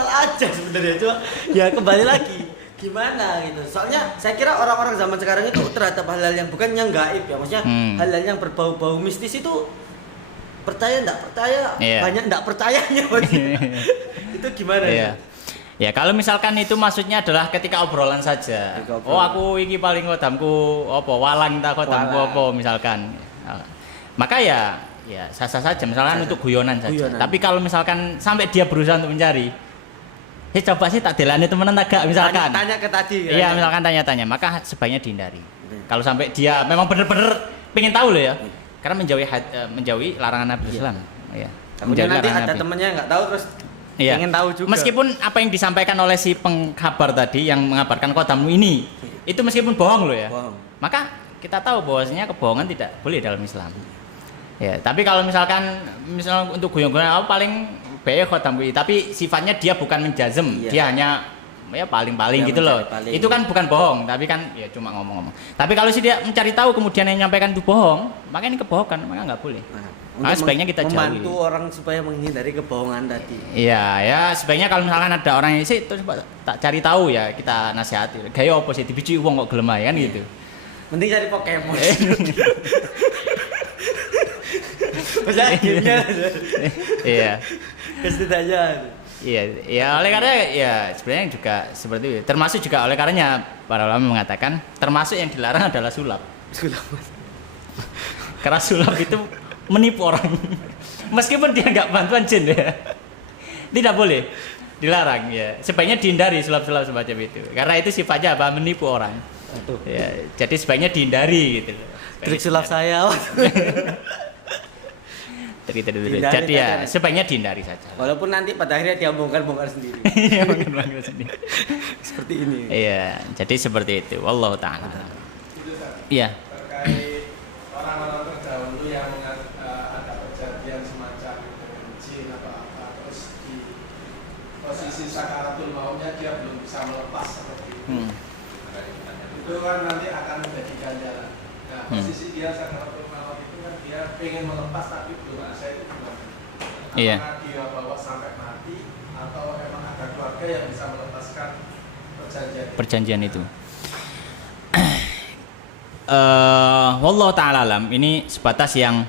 aja sebenarnya, cuma ya kembali lagi gimana gitu. Soalnya saya kira orang-orang zaman sekarang itu terhadap hal-hal yang bukan yang gaib ya, maksudnya hal-hal yang berbau-bau mistis itu percaya enggak percaya, banyak enggak percayanya maksudnya. Itu gimana ya? Ya kalau misalkan itu maksudnya adalah ketika obrolan saja. Oh aku iki paling khodamku apa, walang tak khodamku apa misalkan. Maka ya sah-sah saja misalkan untuk guyonan saja. Tapi kalau misalkan sampai dia berusaha untuk mencari, coba sih tak delani temenan agak misalkan. Tanya ke tadi. Iya, misalkan tanya-tanya, maka sebaiknya dihindari. Kalau sampai dia memang benar-benar pengen tahu loh ya. Karena menjauhi larangan Nabi Islam. Iya. Kemudian nanti ada temennya yang nggak tahu terus pengen tahu juga. Meskipun apa yang disampaikan oleh si pengkabar tadi yang mengabarkan khodammu ini itu meskipun bohong loh ya. Maka kita tahu bahwasanya kebohongan tidak boleh dalam Islam. Ya, tapi kalau misalkan untuk guyon-guyon paling baik khodam, tapi sifatnya dia bukan menjazm, dia hanya ya paling-paling gitu loh. Itu kan bukan bohong, tapi kan ya cuma ngomong-ngomong. Tapi kalau dia mencari tahu kemudian yang menyampaikan itu bohong, maka ini kebohongan, maka nggak boleh. Maka sebaiknya kita jauhi. Membantu orang supaya menghindari kebohongan tadi. Iya, ya sebaiknya kalau misalkan ada orang yang sih coba tak cari tahu ya, kita nasihati. Gaya apa sih dibici uang kok gelem kan gitu. Mending cari Pokemon. Masa gamenya. Iya. Kesetidaknya. Iya, ya oleh karena ya sebenarnya juga seperti itu. Termasuk juga oleh karenanya para ulama mengatakan termasuk yang dilarang adalah sulap. Karena sulap itu menipu orang. Meskipun dia nggak bantuan jin ya. Tidak boleh. Dilarang ya. Sebaiknya dihindari sulap-sulap semacam itu. Karena itu sifatnya apa? Menipu orang. Ya, jadi sebaiknya dihindari gitu. Trik sulap saya. Jadi ya sebaiknya dihindari saja. Walaupun nanti pada akhirnya dia bongkar sendiri. Bongkar sendiri. Seperti ini. Iya, jadi seperti itu. Wallahu taala. Iya. Terkait orang-orang terdahulu yang ada perjanjian semacam dengan jin atau apa, terus di posisi sakaratul mautnya dia belum bisa melepas seperti itu. Itu kan nanti akan menjadi ganjalan. Nah, posisi dia sakaratul maut itu kan dia pengen melepas tapi belum bisa, itu gimana? Apakah dia bawa sampai mati atau emang ada keluarga yang bisa melepaskan perjanjian itu? Wallahu ta'ala alam. Ini sebatas yang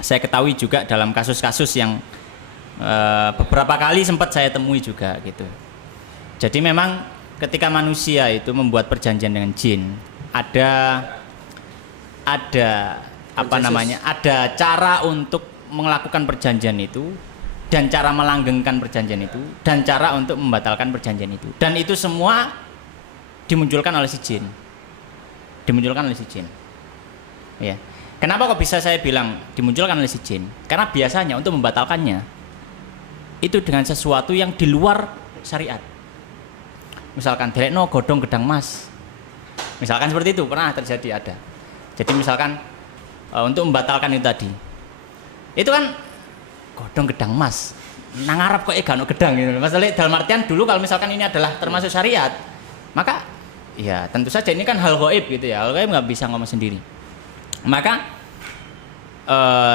saya ketahui juga dalam kasus-kasus yang beberapa kali sempat saya temui juga gitu. Jadi memang ketika manusia itu membuat perjanjian dengan jin, ada ada apa Konsensus. namanya? Ada cara untuk melakukan perjanjian itu dan cara melanggengkan perjanjian itu dan cara untuk membatalkan perjanjian itu. Dan itu semua dimunculkan oleh si jin. Dimunculkan oleh si jin. Ya. Kenapa kok bisa saya bilang dimunculkan oleh si jin? Karena biasanya untuk membatalkannya itu dengan sesuatu yang di luar syariat. Misalkan delekno godhong gedang mas. Misalkan seperti itu pernah terjadi ada. Jadi misalkan untuk membatalkan itu tadi. Itu kan godhong gedang mas. Nang Arab kok gak ono gedang gitu. Masalahnya dalam artian dulu kalau misalkan ini adalah termasuk syariat, maka ya tentu saja ini kan hal gaib gitu ya. Hal gaib nggak bisa ngomong sendiri. Maka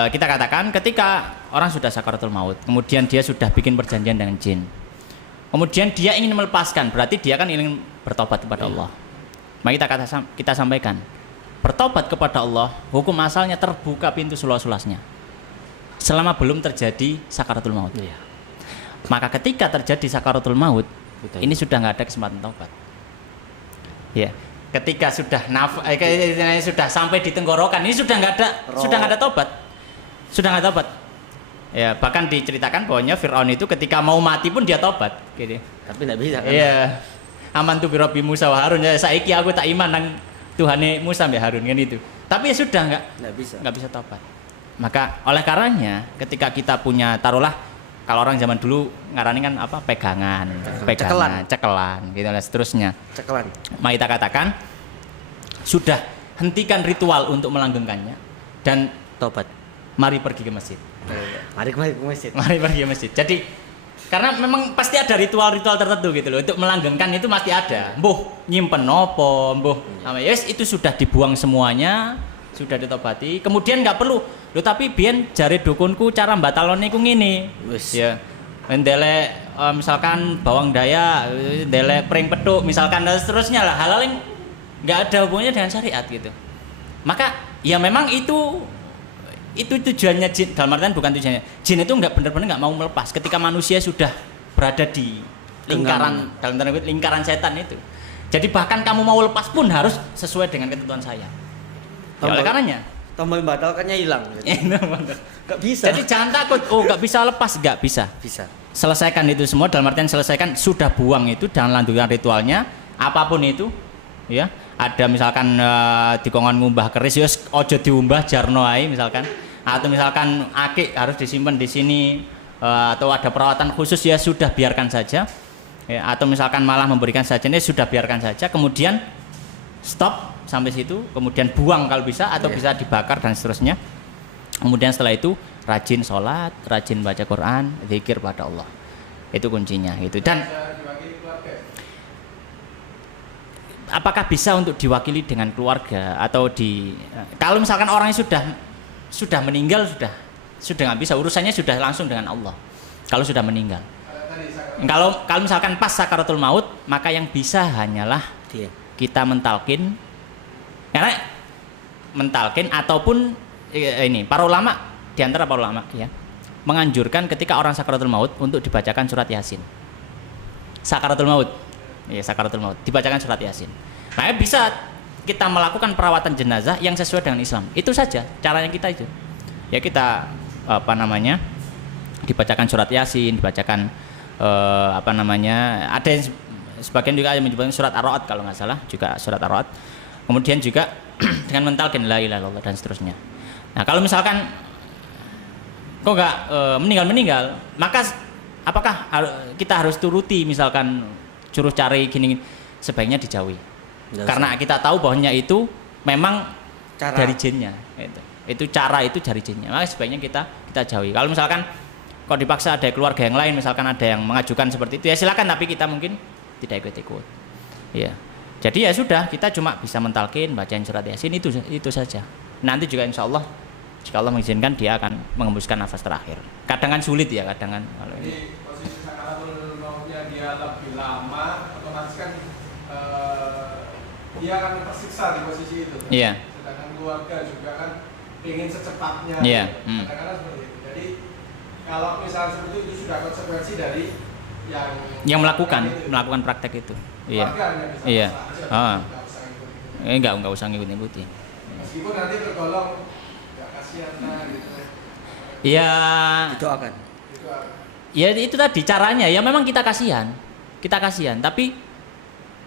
kita katakan ketika orang sudah sakaratul maut, kemudian dia sudah bikin perjanjian dengan jin, kemudian dia ingin melepaskan, berarti dia kan ingin bertobat kepada Allah. Maka kita sampaikan, bertobat kepada Allah, hukum asalnya terbuka pintu seluas-luasnya selama belum terjadi sakaratul maut. Maka ketika terjadi sakaratul maut, ini sudah nggak ada kesempatan taubat. Ya. Ketika sudah sudah sampai di tenggorokan, ini sudah nggak ada tobat, ya. Bahkan diceritakan bahwanya Fir'aun itu ketika mau mati pun dia tobat gitu. Tapi nggak bisa kan? Iya, aman tu birabbi Musa wa Harun, ya saiki aku tak iman nang Tuhane Musa mbek Harun kan itu. Tapi ya sudah nggak bisa tobat. Maka oleh karenanya ketika kita punya, taruhlah kalau orang zaman dulu ngarani kan apa, pegangan, cekelan gitu dan seterusnya. Cekelan. Maka kita katakan sudah hentikan ritual untuk melanggengkannya dan Tobat. mari pergi ke masjid. Mari ke masjid. Mari pergi ke masjid. Jadi karena memang pasti ada ritual-ritual tertentu gitu loh untuk melanggengkan, itu pasti ada. Mbuh nyimpen nopo, mbuh yes, itu sudah dibuang semuanya, sudah ditobati. Kemudian nggak perlu loh, tapi biyen jare dukunku cara batalone iku ngene. Ya. Ndele misalkan bawang daya, ndele pring petuk misalkan dan seterusnya lah, hal-hal yang nggak ada hubungannya dengan syariat gitu. Maka ya memang itu tujuannya jin, dalam artian bukan tujuannya. Jin itu nggak benar-benar nggak mau melepas ketika manusia sudah berada di lingkaran, dalam tanda kutip lingkaran setan itu. Jadi bahkan kamu mau lepas pun harus sesuai dengan ketentuan saya. Ya, oleh karenanya tombol batalkannya hilang. Gak bisa. Jadi jangan takut, nggak bisa lepas, nggak bisa. Bisa. Selesaikan itu semua, dalam artian selesaikan, sudah buang itu dan lanjutkan ritualnya, apapun itu, ya. Ada misalkan dikongkon ngumbah keris, ya ojo diumbah jarno ae misalkan, atau misalkan akik harus disimpan di sini, atau ada perawatan khusus, ya sudah biarkan saja, ya, atau misalkan malah memberikan sajian, sudah biarkan saja, kemudian stop sampai situ, kemudian buang kalau bisa, atau bisa dibakar dan seterusnya. Kemudian setelah itu rajin sholat, rajin baca Quran, zikir pada Allah, itu kuncinya gitu. Dan apakah bisa untuk diwakili dengan keluarga atau kalau misalkan orangnya sudah meninggal, sudah nggak bisa, urusannya sudah langsung dengan Allah kalau sudah meninggal. Kalau misalkan pas sakaratul maut, maka yang bisa hanyalah kita mentalkin, karena mentalkin ataupun ini para ulama, di antara para ulama ya menganjurkan ketika orang sakaratul maut untuk dibacakan surat Yasin. Sakaratul maut. Ya, sakaratul maut dibacakan surat Yasin. Nah, bisa kita melakukan perawatan jenazah yang sesuai dengan Islam. Itu saja caranya kita itu. Ya kita dibacakan surat Yasin, dibacakan ada yang sebagian juga yang menyebutkan surat Ar-Ra'd kalau nggak salah, juga surat Ar-Ra'd. Kemudian juga dengan mentalkin la ilaha illallah dan seterusnya. Nah, kalau misalkan kok nggak meninggal, maka apakah kita harus turuti misalkan suruh cari gini, sebaiknya dijauhi. Karena kita tahu bahwanya itu memang cara dari jinnya. Itu cara itu dari jinnya. Maka sebaiknya kita jauhi. Kalau misalkan kok dipaksa ada keluarga yang lain, misalkan ada yang mengajukan seperti itu, ya silakan, tapi kita mungkin tidak ikut-ikut. Ya. Jadi ya sudah, kita cuma bisa mentalkin, bacain surat Yasin, itu saja. Nanti juga insya Allah, jika Allah mengizinkan, dia akan mengembuskan nafas terakhir. Kadang kan sulit ya, kadang kan. Jadi posisi sakaratul mautnya dia lebih lama, otomatis kan dia akan tersiksa di posisi itu. Iya. Sedangkan keluarga juga kan ingin secepatnya. Iya. Kadang-kadang seperti itu. Jadi kalau misalnya seperti itu sudah konsekuensi dari yang melakukan praktek itu. Iya. Iya. Enggak usah ngikut-ngikuti. Meskipun nanti tergolong nggak kasihan lah gitu. Ya, Doakan. Itu ya itu tadi caranya. Ya memang kita kasihan, tapi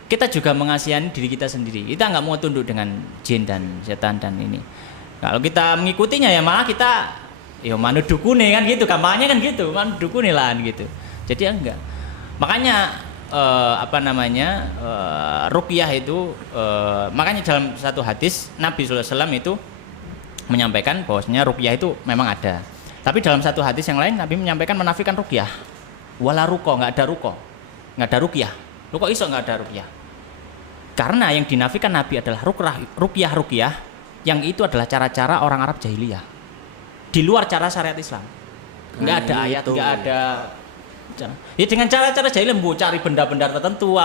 kita juga mengasihani diri kita sendiri. Kita nggak mau tunduk dengan jin dan setan dan ini. Kalau kita mengikutinya ya malah kita ya manut dukune kan gitu, gampangnya kan gitu, manut dukune lah gitu. Jadi ya enggak. Makanya ruqyah itu makanya dalam satu hadis Nabi sallallahu alaihi wasallam itu menyampaikan bahwasanya ruqyah itu memang ada. Tapi dalam satu hadis yang lain Nabi menyampaikan menafikan ruqyah. Wala ruqa, enggak ada ruqa. Enggak ada ruqyah. Ruqa iso enggak ada ruqyah. Karena yang dinafikan Nabi adalah ruqyah yang itu adalah cara-cara orang Arab jahiliyah. Di luar cara syariat Islam. Enggak ada ayat, enggak ada ya dengan cara-cara jahiliyah cari benda-benda tertentu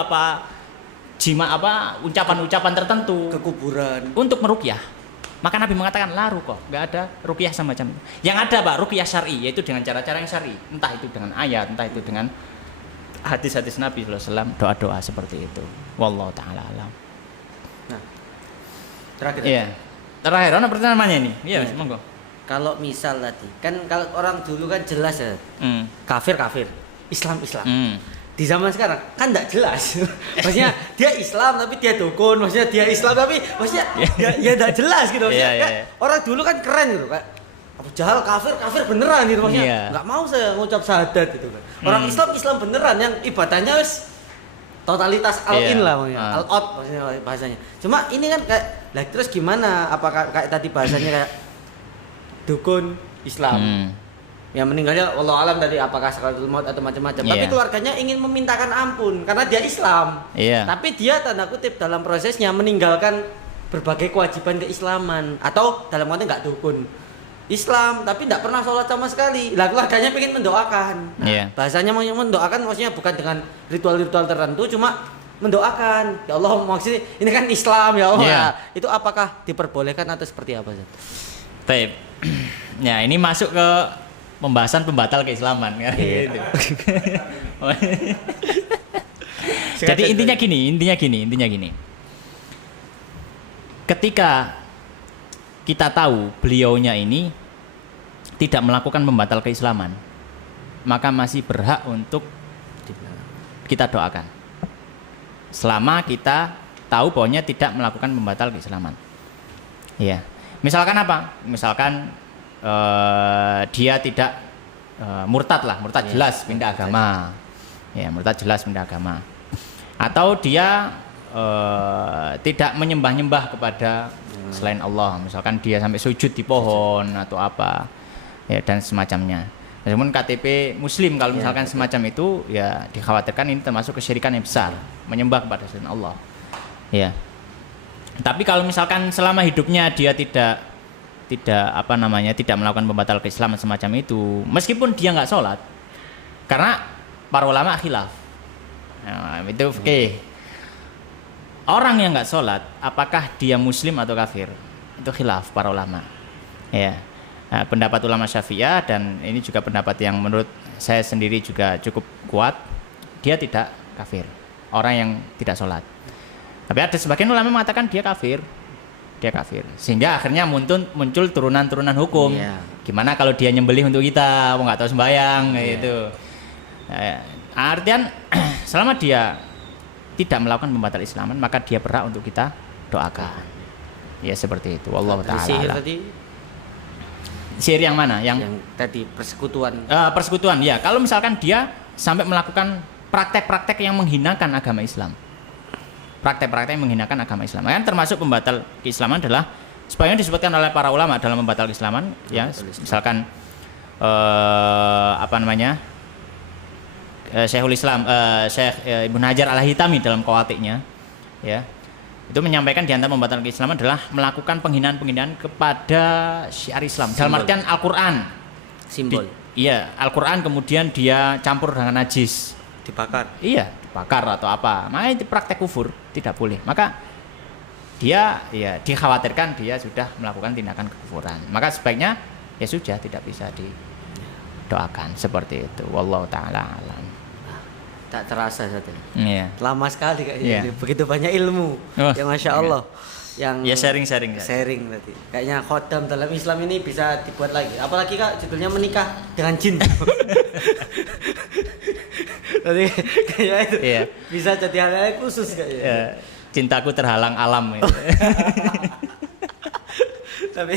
ucapan-ucapan tertentu Ke kuburan. untuk meruqyah. Maka Nabi mengatakan la ruqa, enggak ada ruqyah semacam itu. Yang ada Pak ruqyah syar'i, yaitu dengan cara-cara yang syar'i. Entah itu dengan ayat, entah itu dengan hadis-hadis Nabi sallallahu alaihi wasallam, doa-doa seperti itu. Wallahu taala alam. Nah, terakhir. Iya. Terakhir ana pertanyaannya ini. Iya, Iya. monggo. Kalau misal tadi, kan kalau orang dulu kan jelas ya, kafir, Islam. Di zaman sekarang kan enggak jelas. Maksudnya dia Islam tapi dia dukun, maksudnya dia Islam tapi maksudnya ya enggak jelas gitu. Maksudnya Iya, iya. orang dulu kan keren gitu kan. Abu Jahal kafir beneran gitu maksudnya. Iya. Enggak mau saya ngucap syahadat gitu kan. Orang Islam beneran yang ibadahnya wis totalitas all-in Iya. lah maksudnya. All-out maksudnya bahasanya. Cuma ini kan kayak lah terus gimana? Apakah kayak tadi bahasanya kayak dukun Islam yang meninggalnya Allah alam tadi apakah sakaratul maut atau macam-macam. Tapi Iya. keluarganya ingin memintakan ampun karena dia Islam. Iya. Tapi dia tanda kutip dalam prosesnya meninggalkan berbagai kewajiban keislaman atau dalam konteks nggak dukun Islam tapi tidak pernah sholat sama sekali. Lah keluarganya ingin mendoakan. Nah, Iya. bahasanya mendoakan maksudnya bukan dengan ritual-ritual tertentu, cuma mendoakan. Ya Allah maksudnya ini kan Islam ya Allah. Iya. Itu apakah diperbolehkan atau seperti apa? Taib. Ya, ini masuk ke pembahasan pembatal keislaman kan gitu. Jadi intinya gini. Ketika kita tahu beliaunya ini tidak melakukan pembatal keislaman, maka masih berhak untuk kita doakan. Selama kita tahu bahwanya tidak melakukan pembatal keislaman. Iya. Misalkan apa? Misalkan dia tidak murtad jelas pindah agama. Ya, murtad jelas pindah agama. Atau dia tidak menyembah-nyembah kepada selain Allah. Misalkan dia sampai sujud di pohon atau apa. Ya, dan semacamnya. Namun KTP muslim kalau misalkan semacam itu ya dikhawatirkan ini termasuk kesyirikan yang besar, menyembah kepada selain Allah. Ya. Tapi kalau misalkan selama hidupnya dia tidak melakukan pembatal keislaman semacam itu, meskipun dia nggak sholat, karena para ulama khilaf. Nah, itu oke. Orang yang nggak sholat, apakah dia muslim atau kafir? Itu khilaf para ulama. Ya. Nah, pendapat ulama Syafi'iyah dan ini juga pendapat yang menurut saya sendiri juga cukup kuat, dia tidak kafir. Orang yang tidak sholat. Tapi ada sebagian ulama mengatakan dia kafir, sehingga akhirnya muncul turunan-turunan hukum. Gimana kalau dia nyembelih untuk kita, nggak tahu sembahyang, gitu. Artian selama dia tidak melakukan pembatal Islaman, maka dia berhak untuk kita doakan. Ya seperti itu. Wallahu taala. Sihir tadi? Sihir yang mana? Yang tadi persekutuan. Persekutuan, ya. Kalau misalkan dia sampai melakukan praktek-praktek yang menghinakan agama Islam. Praktek-praktek yang menghinakan agama Islam. Kan termasuk pembatal keislaman adalah sebagaimana disebutkan oleh para ulama dalam pembatal keislaman, ya, misalkan Syekhul Islam Syekh Ibnu Hajar Al-Haytami dalam Qawatiknya, ya. Itu menyampaikan di antara pembatal keislaman adalah melakukan penghinaan-penghinaan kepada syiar Islam. Dalam artian Al-Qur'an. Simbol. Iya, Al-Qur'an kemudian dia campur dengan najis. Dibakar. Iya, dibakar atau apa. Maka itu praktek kufur, tidak boleh. Maka dia ya dikhawatirkan dia sudah melakukan tindakan kekufuran. Maka sebaiknya ya sudah tidak bisa didoakan seperti itu. Wallahu taala alam. Tak terasa satu. Iya. Lama sekali kayaknya. Iya. Begitu banyak ilmu. Oh, Ya Masya Allah. yang Ya sharing. sharing berarti. Kayaknya khodam dalam Islam ini bisa dibuat lagi. Apalagi Kak judulnya menikah dengan jin. Jadi kayaknya itu Iya. bisa jadi hal yang khusus kayaknya. Ya, cintaku terhalang alam gitu. Tapi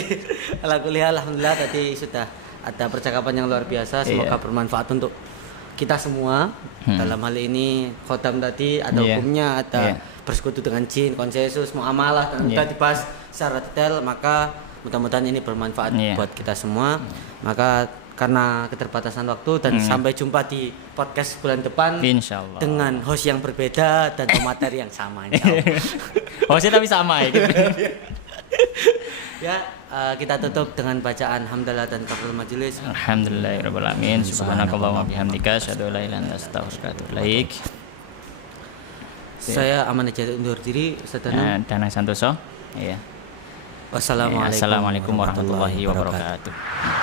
alhamdulillah tadi sudah ada percakapan yang luar biasa. Semoga bermanfaat untuk kita semua. Dalam hal ini khodam tadi ada hukumnya, ada bersekutu dengan jin, konsensus, muamalah dan sudah dibahas secara detail. Maka mudah-mudahan ini bermanfaat buat kita semua. Maka karena keterbatasan waktu dan sampai jumpa di podcast bulan depan Insyaallah. dengan host yang berbeda dan materi yang sama insyaallah. Hostnya tapi sama ya gitu. Ya, kita tutup dengan bacaan hamdalah dan kafaratul majelis. Alhamdulillahirabbil alamin. Subhanakallahumma wabihamdika asyhadu an la ilaha illa anta astaghfiruka wa atubu ilaik. Saya Aman Ejati undur diri. Danang Santoso. Iya. Wassalamualaikum Assalamualaikum warahmatullahi wabarakatuh.